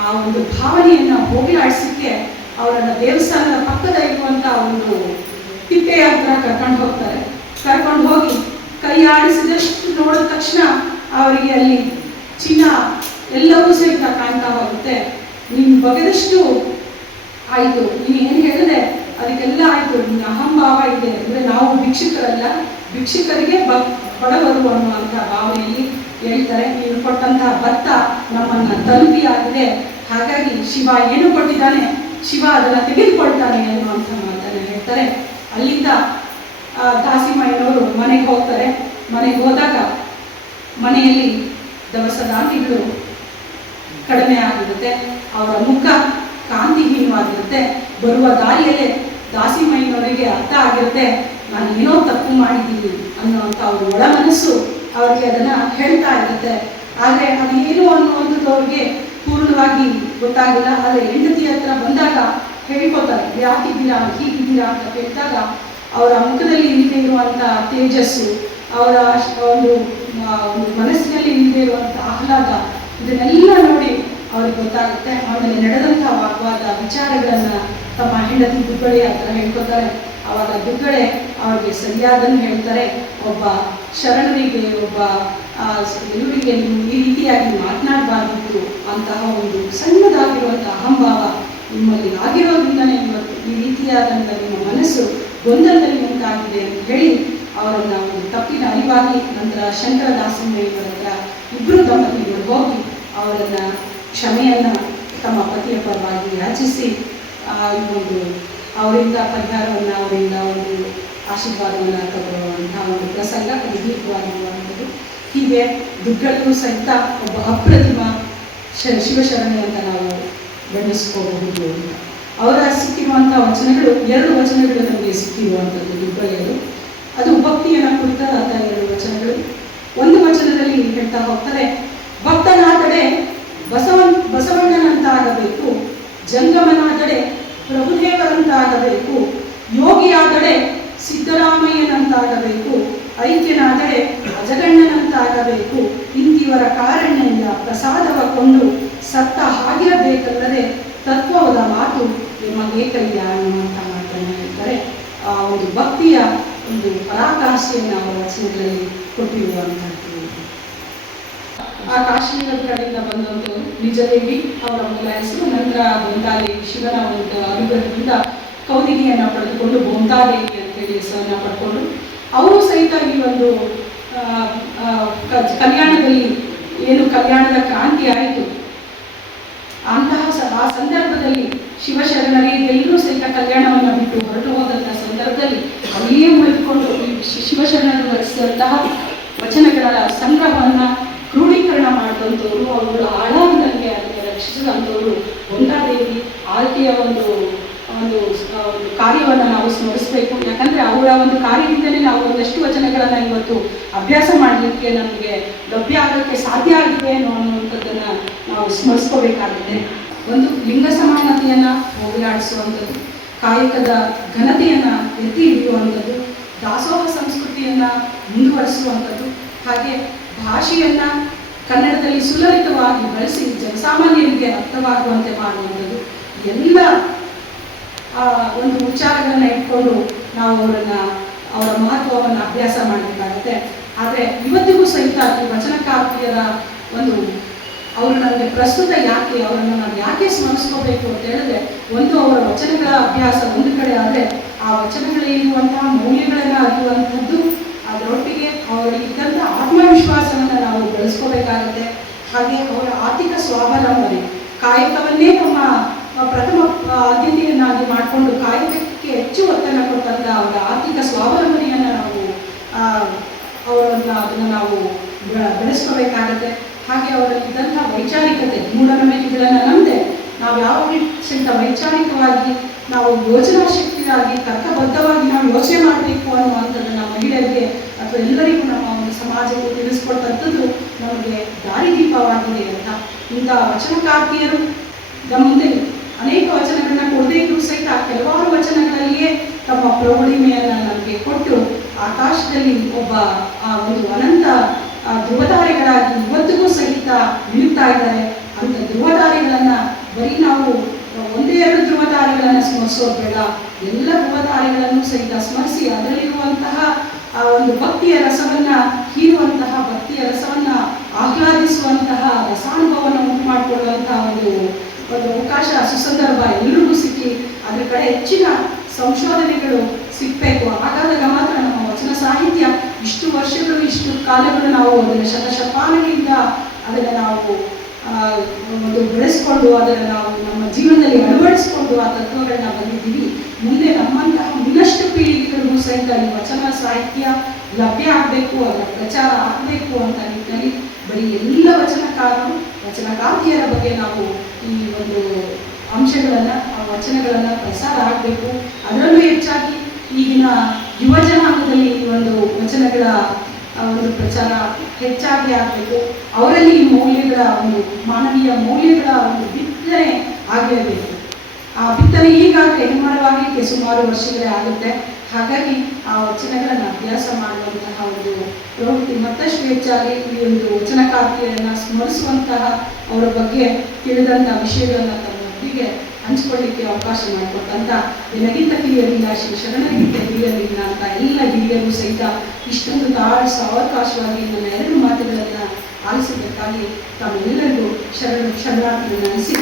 ಆ ಒಂದು ಭಾವನೆಯನ್ನ ಹೋಗಲಾಡಿಸಲಿಕ್ಕೆ ಅವರನ್ನ ದೇವಸ್ಥಾನದ ಪಕ್ಕದ ಇರುವಂತ ಒಂದು ತಿಪ್ಪೆಯ ಹತ್ರ ಕರ್ಕೊಂಡು ಹೋಗಿ ಕೈ ಆಡಿಸಿದಷ್ಟು ನೋಡಿದ ತಕ್ಷಣ ಅವರಿಗೆ ಅಲ್ಲಿ ಚಿನ್ನ ಎಲ್ಲವೂ ಸಹಿತ ಕಾಣ್ತಾ ಹೋಗುತ್ತೆ. ನೀನು ಬಗೆದಷ್ಟು ಆಯಿತು, ನೀನು ಏನು ಹೇಳಿದೆ ಅದಕ್ಕೆಲ್ಲ ಆಯಿತು, ನಿನ್ನ ಅಹಂಭಾವ ಇದೆ ಅಂದರೆ ನಾವು ಭಿಕ್ಷುಕರಲ್ಲ, ಭಿಕ್ಷುಕರಿಗೆ ಬಡವರು ಅನ್ನುವಂಥ ಭಾವನೆಯಲ್ಲಿ ಹೇಳ್ತಾರೆ. ನೀನು ಕೊಟ್ಟಂತಹ ಭತ್ತ ನಮ್ಮನ್ನ ತಲುಪಿ ಆಗಿದೆ, ಹಾಗಾಗಿ ಶಿವ ಏನು ಕೊಟ್ಟಿದ್ದಾನೆ ಶಿವ ಅದನ್ನ ತೆಗೆದುಕೊಳ್ತಾನೆ ಅನ್ನುವಂಥ ಮಾತನ್ನು ಹೇಳ್ತಾರೆ. ಅಲ್ಲಿಂದ ದಾಸಿಮಯ್ಯನವರು ಮನೆಗೆ ಹೋಗ್ತಾರೆ. ಮನೆಗೆ ಹೋದಾಗ ಮನೆಯಲ್ಲಿ ದವಸಧಾನ್ಯಗಳು ಕಡಿಮೆ ಆಗಿರುತ್ತೆ, ಅವರ ಮುಖ ಕಾಂತಿಹೀನವಾಗಿರುತ್ತೆ. ಬರುವ ದಾರಿಯಲ್ಲೇ ದಾಸಿಮಯ್ಯನವರಿಗೆ ಅರ್ಥ ಆಗಿರುತ್ತೆ, ನಾನು ಏನೋ ತಪ್ಪು ಮಾಡಿದ್ದೀನಿ ಅನ್ನುವಂಥ ಅವ್ರ ಒಳ ಮನಸ್ಸು ಅವ್ರಿಗೆ ಅದನ್ನ ಹೇಳ್ತಾ ಇರುತ್ತೆ. ಆದರೆ ಅದು ಏನು ಅನ್ನುವಂಥದ್ದು ಅವ್ರಿಗೆ ಪೂರ್ಣವಾಗಿ ಗೊತ್ತಾಗಿಲ್ಲ. ಆದರೆ ಹೆಂಡತಿ ಹತ್ರ ಬಂದಾಗ ಹೇಳ್ಕೊತಾರೆ, ಯಾಕಿದ್ದೀರಾ ಹೀಗಿದ್ದೀರಾ ಅಂತ ಕೇಳಿದಾಗ ಅವರ ಮುಖದಲ್ಲಿ ಇಲ್ಲದೆ ಇರುವಂಥ ತೇಜಸ್ಸು, ಅವರ ಒಂದು ಮನಸ್ಸಿನಲ್ಲಿ ಇಲ್ಲದೆ ಇರುವಂಥ ಆಹ್ಲಾದ, ಇದನ್ನೆಲ್ಲ ನೋಡಿ ಅವ್ರಿಗೆ ಗೊತ್ತಾಗುತ್ತೆ. ಆಮೇಲೆ ನಡೆದಂಥ ವಾಗ್ವಾದ ವಿಚಾರಗಳನ್ನ ತಮ್ಮ ಹೆಂಡತಿ ದುಗ್ಗಳೆ ಹತ್ರ ಹೇಳ್ಕೊತಾರೆ. ಆವಾಗ ದುಗ್ಗಳೆ ಅವ್ರಿಗೆ ಸರಿಯಾದನ್ನು ಹೇಳ್ತಾರೆ, ಒಬ್ಬ ಶರಣರಿಗೆ ಒಬ್ಬ ಇವರಿಗೆ ನೀವು ಈ ರೀತಿಯಾಗಿ ಮಾತನಾಡಬಾರ್ದಿತ್ತು, ಅಂತಹ ಒಂದು ಸಣ್ಣದಾಗಿರುವಂಥ ಅಹಂಭಾವ ನಿಮ್ಮಲ್ಲಿ ಆಗಿರೋದ್ರಿಂದಲೇ ಇವತ್ತು ಈ ರೀತಿಯಾದಂಥ ನಿಮ್ಮ ಮನಸ್ಸು ಗೊಂದಲದಲ್ಲಿ ಉಂಟಾಗಿದೆ ಅಂತ ಹೇಳಿ ಅವರನ್ನ ಒಂದು ತಪ್ಪಿನ ಅರಿವಾಗಿ ನಂತರ ಶಂಕರ ದಾಸಿಮಯ್ಯನವರ ಹತ್ರ ಇಬ್ಬರು ದಂಪತಿಗಳು ಹೋಗಿ ಅವರನ್ನ ಕ್ಷಮೆಯನ್ನ ತಮ್ಮ ಪತಿಯ ಪರವಾಗಿ ಯಾಚಿಸಿ ಒಂದು ಅವರಿಂದ ಪರಿಹಾರವನ್ನು, ಅವರಿಂದ ಒಂದು ಆಶೀರ್ವಾದವನ್ನು ತಗೊಳ್ಳುವಂತಹ ಒಂದು ಪ್ರಸಂಗ ದೀರ್ಘವಾಗಿರುವಂಥದ್ದು. ಹೀಗೆ ದುಗ್ಗಳಿಗೂ ಸಹಿತ ಒಬ್ಬ ಅಪ್ರತಿಮ ಶಿವಶರಣೆ ಅಂತ ನಾವು ಬಣ್ಣಿಸ್ಕೋಬಹುದು. ಅವರ ಸಿಕ್ಕಿರುವಂಥ ವಚನಗಳು 2 ವಚನಗಳು ನಮಗೆ ಸಿಕ್ಕಿರುವಂಥದ್ದು ದುಗ್ಗಳೆಯದು. ಅದು ಭಕ್ತಿಯನ್ನು ಕುರಿತಾದ 2 ವಚನಗಳು. ಒಂದು ವಚನದಲ್ಲಿ ಹೇಳ್ತಾ ಹೋಗ್ತಾರೆ, ಭಕ್ತನಾದಡೆ ಬಸವಣ್ಣನಂತಾಗಬೇಕು, ಜಂಗಮನಾದಡೆ ಪ್ರಭುದೇವರಂತಾಗಬೇಕು, ಯೋಗಿಯಾದಡೆ ಸಿದ್ದರಾಮಯ್ಯನಂತಾಗಬೇಕು, ಐಕ್ಯನಾದಡೆ ಅಜಗಣ್ಣನಂತಾಗಬೇಕು, ಇಂತಿವರ ಕಾರಣ್ಯ ಪ್ರಸಾದವ ಕೊಂಡು ಸತ್ತ ಆಗಿರಬೇಕಲ್ಲದೆ ತತ್ವದ ಮಾತು ನಿಮಗೇಕಯ್ಯ ಅನ್ನುವಂಥ ಮಾತನ್ನು ಹೇಳ್ತಾರೆ. ಆ ಒಂದು ಭಕ್ತಿಯ ಒಂದು ಪರಾಕಾಷ್ಠೆಯನ್ನು ಅವರ ವಚನಗಳಲ್ಲಿ ಕೊಟ್ಟಿರುವಂಥದ್ದು. ಆ ಕಾಶ್ಮೀರದ ಕಡೆಯಿಂದ ಬಂದಂಥವರು ನಿಜದೇವಿ ಅವರ ಮೂಲ ಹೆಸರು. ನಂತರ ಬೊಂದಾದೇವಿ ಶಿವನ ಒಂದು ಅನುಗ್ರಹದಿಂದ ಕೌದಿಗಿಯನ್ನು ಪಡೆದುಕೊಂಡು ಬೊಂದಾದೇವಿ ಅಂತೇಳಿ ಹೆಸರನ್ನು ಪಡ್ಕೊಂಡು ಅವರು ಸಹಿತ ಈ ಒಂದು ಕಲ್ಯಾಣದಲ್ಲಿ ಏನು ಕಲ್ಯಾಣದ ಕ್ರಾಂತಿ ಆಯಿತು ಅಂತಹ ಆ ಸಂದರ್ಭದಲ್ಲಿ ಶಿವಶರಣರೇ ಎಲ್ಲರೂ ಸಹಿತ ಕಲ್ಯಾಣವನ್ನು ಬಿಟ್ಟು ಹೊರಟು ಹೋದಂಥ ಸಂದರ್ಭದಲ್ಲಿ ಅಲ್ಲಿಯೇ ಉಳಿದುಕೊಂಡು ಶಿವಶರಣರು ರಚಿಸಿದಂತಹ ವಚನಗಳ ಸಂಗ್ರಹವನ್ನು ಕ್ರೋಢೀಕರಣ ಮಾಡಿದಂಥವ್ರು, ಅವರು ಆಳಾಗಿದಂಗೆ ಅದನ್ನು ರಕ್ಷಿಸಿದಂಥವ್ರು ಬೊಂದಾದೇವಿ. ಆಕೆಯ ಒಂದು ಕಾರ್ಯವನ್ನು ನಾವು ಸ್ಮರಿಸಬೇಕು. ಯಾಕಂದರೆ ಅವರ ಒಂದು ಕಾರ್ಯದಿಂದಲೇ ನಾವು ಒಂದಷ್ಟು ವಚನಗಳನ್ನು ಇವತ್ತು ಅಭ್ಯಾಸ ಮಾಡಲಿಕ್ಕೆ ನಮಗೆ ಲಭ್ಯ ಆಗೋಕ್ಕೆ ಸಾಧ್ಯ ಆಗಿದೆ ಅನ್ನುವಂಥದ್ದನ್ನು ನಾವು ಸ್ಮರಿಸ್ಕೋಬೇಕಾಗಿದೆ. ಒಂದು ಲಿಂಗ ಸಮಾನತೆಯನ್ನು ಹೋಗಲಾಡಿಸುವಂಥದ್ದು, ಕಾಯಕದ ಘನತೆಯನ್ನು ಎತ್ತಿ ಹಿಡಿಯುವಂಥದ್ದು, ದಾಸೋಹ ಸಂಸ್ಕೃತಿಯನ್ನು ಮುಂದುವರಿಸುವಂಥದ್ದು, ಹಾಗೆ ಭಾಷೆಯನ್ನ ಕನ್ನಡದಲ್ಲಿ ಸುಲಲಿತವಾಗಿ ಬಳಸಿ ಜನಸಾಮಾನ್ಯರಿಗೆ ಅರ್ಥವಾಗುವಂತೆ ಮಾಡುವಂಥದ್ದು ಎಲ್ಲ ಒಂದು ವಿಚಾರಗಳನ್ನ ಇಟ್ಕೊಂಡು ನಾವು ಅವರ ಮಹತ್ವವನ್ನು ಅಭ್ಯಾಸ ಮಾಡಬೇಕಾಗುತ್ತೆ. ಆದರೆ ಇವತ್ತಿಗೂ ಸಹಿತ ಈ ವಚನಕಾರ್ತಿಯರ ಅವರು ನನಗೆ ಪ್ರಸ್ತುತ ಅವರನ್ನು ನಾವು ಯಾಕೆ ಸ್ಮರಿಸ್ಕೋಬೇಕು ಅಂತ ಹೇಳಿದ್ರೆ, ಒಂದು ಅವರ ವಚನಗಳ ಅಭ್ಯಾಸ ಒಂದು ಕಡೆ ಆದರೆ ಆ ವಚನಗಳಲ್ಲಿರುವಂತಹ ಮೌಲ್ಯಗಳನ್ನು ಅರಿಯುವಂಥದ್ದು, ಅದರೊಟ್ಟಿಗೆ ಅವರಲ್ಲಿ ಇದ್ದಂಥ ಆತ್ಮವಿಶ್ವಾಸವನ್ನು ನಾವು ಬೆಳೆಸ್ಕೋಬೇಕಾಗುತ್ತೆ. ಹಾಗೆ ಅವರ ಆರ್ಥಿಕ ಸ್ವಾವಲಂಬನೆ, ಕಾಯಕವನ್ನೇ ತಮ್ಮ ಪ್ರಥಮ ಆದ್ಯತೆಯನ್ನಾಗಿ ಮಾಡಿಕೊಂಡು ಕಾಯಕಕ್ಕೆ ಹೆಚ್ಚು ಒತ್ತನ್ನು ಕೊಟ್ಟಂತ ಅವರ ಆರ್ಥಿಕ ಸ್ವಾವಲಂಬನೆಯನ್ನು ನಾವು ಅದನ್ನು ನಾವು ಬೆಳೆಸ್ಕೋಬೇಕಾಗುತ್ತೆ. ಹಾಗೆ ಅವರಲ್ಲಿದ್ದಂಥ ವೈಚಾರಿಕತೆ, ಮೂಢನಂಬಿಕೆಗಳನ್ನು ನಂಬದೆ ನಾವು ಯಾವ ಸಹಿತ ವೈಚಾರಿಕವಾಗಿ ನಾವು ಯೋಚನಾ ಶಕ್ತಿಯಾಗಿ ತರ್ಕಬದ್ಧವಾಗಿ ನಾವು ಯೋಚನೆ ಮಾಡಬೇಕು ಅನ್ನುವಂಥದ್ದನ್ನು ಮಹಿಳೆಯರಿಗೆ ಅಥವಾ ಎಲ್ಲರಿಗೂ ನಮ್ಮ ಒಂದು ಸಮಾಜಕ್ಕೆ ತಿಳಿಸ್ಕೊಟ್ಟಂಥದ್ದು ನಮಗೆ ದಾರಿದೀಪವಾಗಿದೆ ಅಂತ. ಇಂಥ ವಚನಕಾರ್ತಿಯರು ನಮ್ಮ ಮುಂದೆ ಅನೇಕ ವಚನಗಳನ್ನ ಕೊಡದೇ ಇದ್ರೂ ಸಹಿತ ಕೆಲವಾರು ವಚನಗಳಲ್ಲಿಯೇ ತಮ್ಮ ಪ್ರೌಢಿಮೆಯನ್ನು ನಮಗೆ ಕೊಟ್ಟು ಆಕಾಶದಲ್ಲಿ ಒಂದು ಅನಂತ ಧ್ರುವತಾರೆಗಳಾಗಿ ಇವತ್ತಿಗೂ ಸಹಿತ ನಿಲ್ಲುತ್ತಾ ಇದ್ದಾರೆ. ಅಂತ ಧ್ರುವತಾರೆಗಳನ್ನ ಬರೀ ನಾವು ಒಂದೇ ಎರಡು ಧ್ರುವತಾರೆಗಳನ್ನು ಸ್ಮರಿಸೋದು ಬೇಡ, ಎಲ್ಲ ಧ್ರುವತಾರೆಗಳನ್ನು ಸಹಿತ ಸ್ಮರಿಸಿ ಅದರಲ್ಲಿರುವಂತಹ ಒಂದು ಭಕ್ತಿಯ ರಸವನ್ನ ಹೀರುವಂತಹ, ಭಕ್ತಿಯ ರಸವನ್ನ ಆಹ್ಲಾದಿಸುವಂತಹ ರಸಾನುಭವವನ್ನು ಉಂಟು ಮಾಡಿಕೊಳ್ಳುವಂತಹ ಒಂದು ಅವಕಾಶ ಸುಸಂದರ್ಭ ಎಲ್ಲರಿಗೂ ಸಿಕ್ಕಿ ಅದರ ಕಡೆ ಹೆಚ್ಚಿನ ಸಂಶೋಧನೆಗಳು ಸಿಗಬೇಕು. ಹಾಗಾದಾಗ ಮಾತ್ರ ನಮ್ಮ ವಚನ ಸಾಹಿತ್ಯ ಇಷ್ಟು ವರ್ಷಗಳು ಇಷ್ಟು ಕಾಲಗಳು ನಾವು ಅದನ್ನು ಶತಶತಮಾನಗಳಿಂದ ಅದನ್ನು ನಾವು ಬೆಳೆಸ್ಕೊಂಡು ಅದನ್ನು ನಾವು ನಮ್ಮ ಜೀವನದಲ್ಲಿ ಅಳವಡಿಸ್ಕೊಂಡು ಆ ತತ್ವಗಳನ್ನ ಬಂದಿದ್ದೀವಿ. ಮುಂದೆ ನಮ್ಮಂತಹ ಇನ್ನಷ್ಟು ಪೀಳಿಗೆಗಳಿಗೂ ಸಹಿತ ಈ ವಚನ ಸಾಹಿತ್ಯ ಲಭ್ಯ ಆಗಬೇಕು, ಅದರ ಪ್ರಚಾರ ಆಗಬೇಕು ಅಂತ ನಿಟ್ಟಿನಲ್ಲಿ ಬರೀ ಎಲ್ಲ ವಚನಕಾರರು ವಚನಕಾರ್ತಿಯರ ಬಗ್ಗೆ ನಾವು ಈ ಒಂದು ಅಂಶಗಳನ್ನು ಆ ವಚನಗಳನ್ನು ಪ್ರಸಾರ ಆಗಬೇಕು. ಅದರಲ್ಲೂ ಹೆಚ್ಚಾಗಿ ಈಗಿನ ಯುವ ಜನಾಂಗದಲ್ಲಿ ಈ ಒಂದು ವಚನಗಳ ಒಂದು ಪ್ರಚಾರ ಹೆಚ್ಚಾಗಿ ಆಗಬೇಕು. ಅವರಲ್ಲಿ ಈ ಮೌಲ್ಯಗಳ ಮಾನವೀಯ ಮೌಲ್ಯಗಳ ಬಿತ್ತನೆ ಆಗಲೇಬೇಕು. ಆ ಬಿತ್ತನೆ ಈಗಾಗಲೇ ಹೆಮ್ಮರವಾಗಲಿಕ್ಕೆ ಸುಮಾರು ವರ್ಷಗಳೇ ಆಗುತ್ತೆ. ಹಾಗಾಗಿ ಆ ವಚನಗಳನ್ನು ಅಭ್ಯಾಸ ಮಾಡುವಂತಹ ಒಂದು ಪ್ರವೃತ್ತಿ ಮತ್ತಷ್ಟು ಹೆಚ್ಚಾಗಿ ಈ ಒಂದು ವಚನಕಾರ್ತಿಯರನ್ನು ಸ್ಮರಿಸುವಂತಹ ಅವರ ಬಗ್ಗೆ ತಿಳಿದಂಥ ವಿಷಯಗಳನ್ನು ತಮ್ಮೊಂದಿಗೆ ಹಂಚಿಕೊಳ್ಳಿಕ್ಕೆ ಅವಕಾಶ ಮಾಡಿಕೊಟ್ಟಂತ ನನಗಿಂತ ಹಿರಿಯರಿಲ್ಲ, ಶ್ರೀ ಶರಣರಿಗಿಂತ ಹಿರಿಯರಿಲ್ಲ ಅಂತ ಎಲ್ಲ ಹಿರಿಯರು ಸಹಿತ ಇಷ್ಟೊಂದು ಸಾವಕಾಶವಾಗಿ ನನ್ನ ಎರಡು ಮಾತುಗಳನ್ನು ಆಲಿಸಿದ್ದಕ್ಕಾಗಿ ತಾವೆಲ್ಲರಿಗೂ ಶರಣಾರ್ಥಿಗಳನ್ನು ಅನಿಸಿ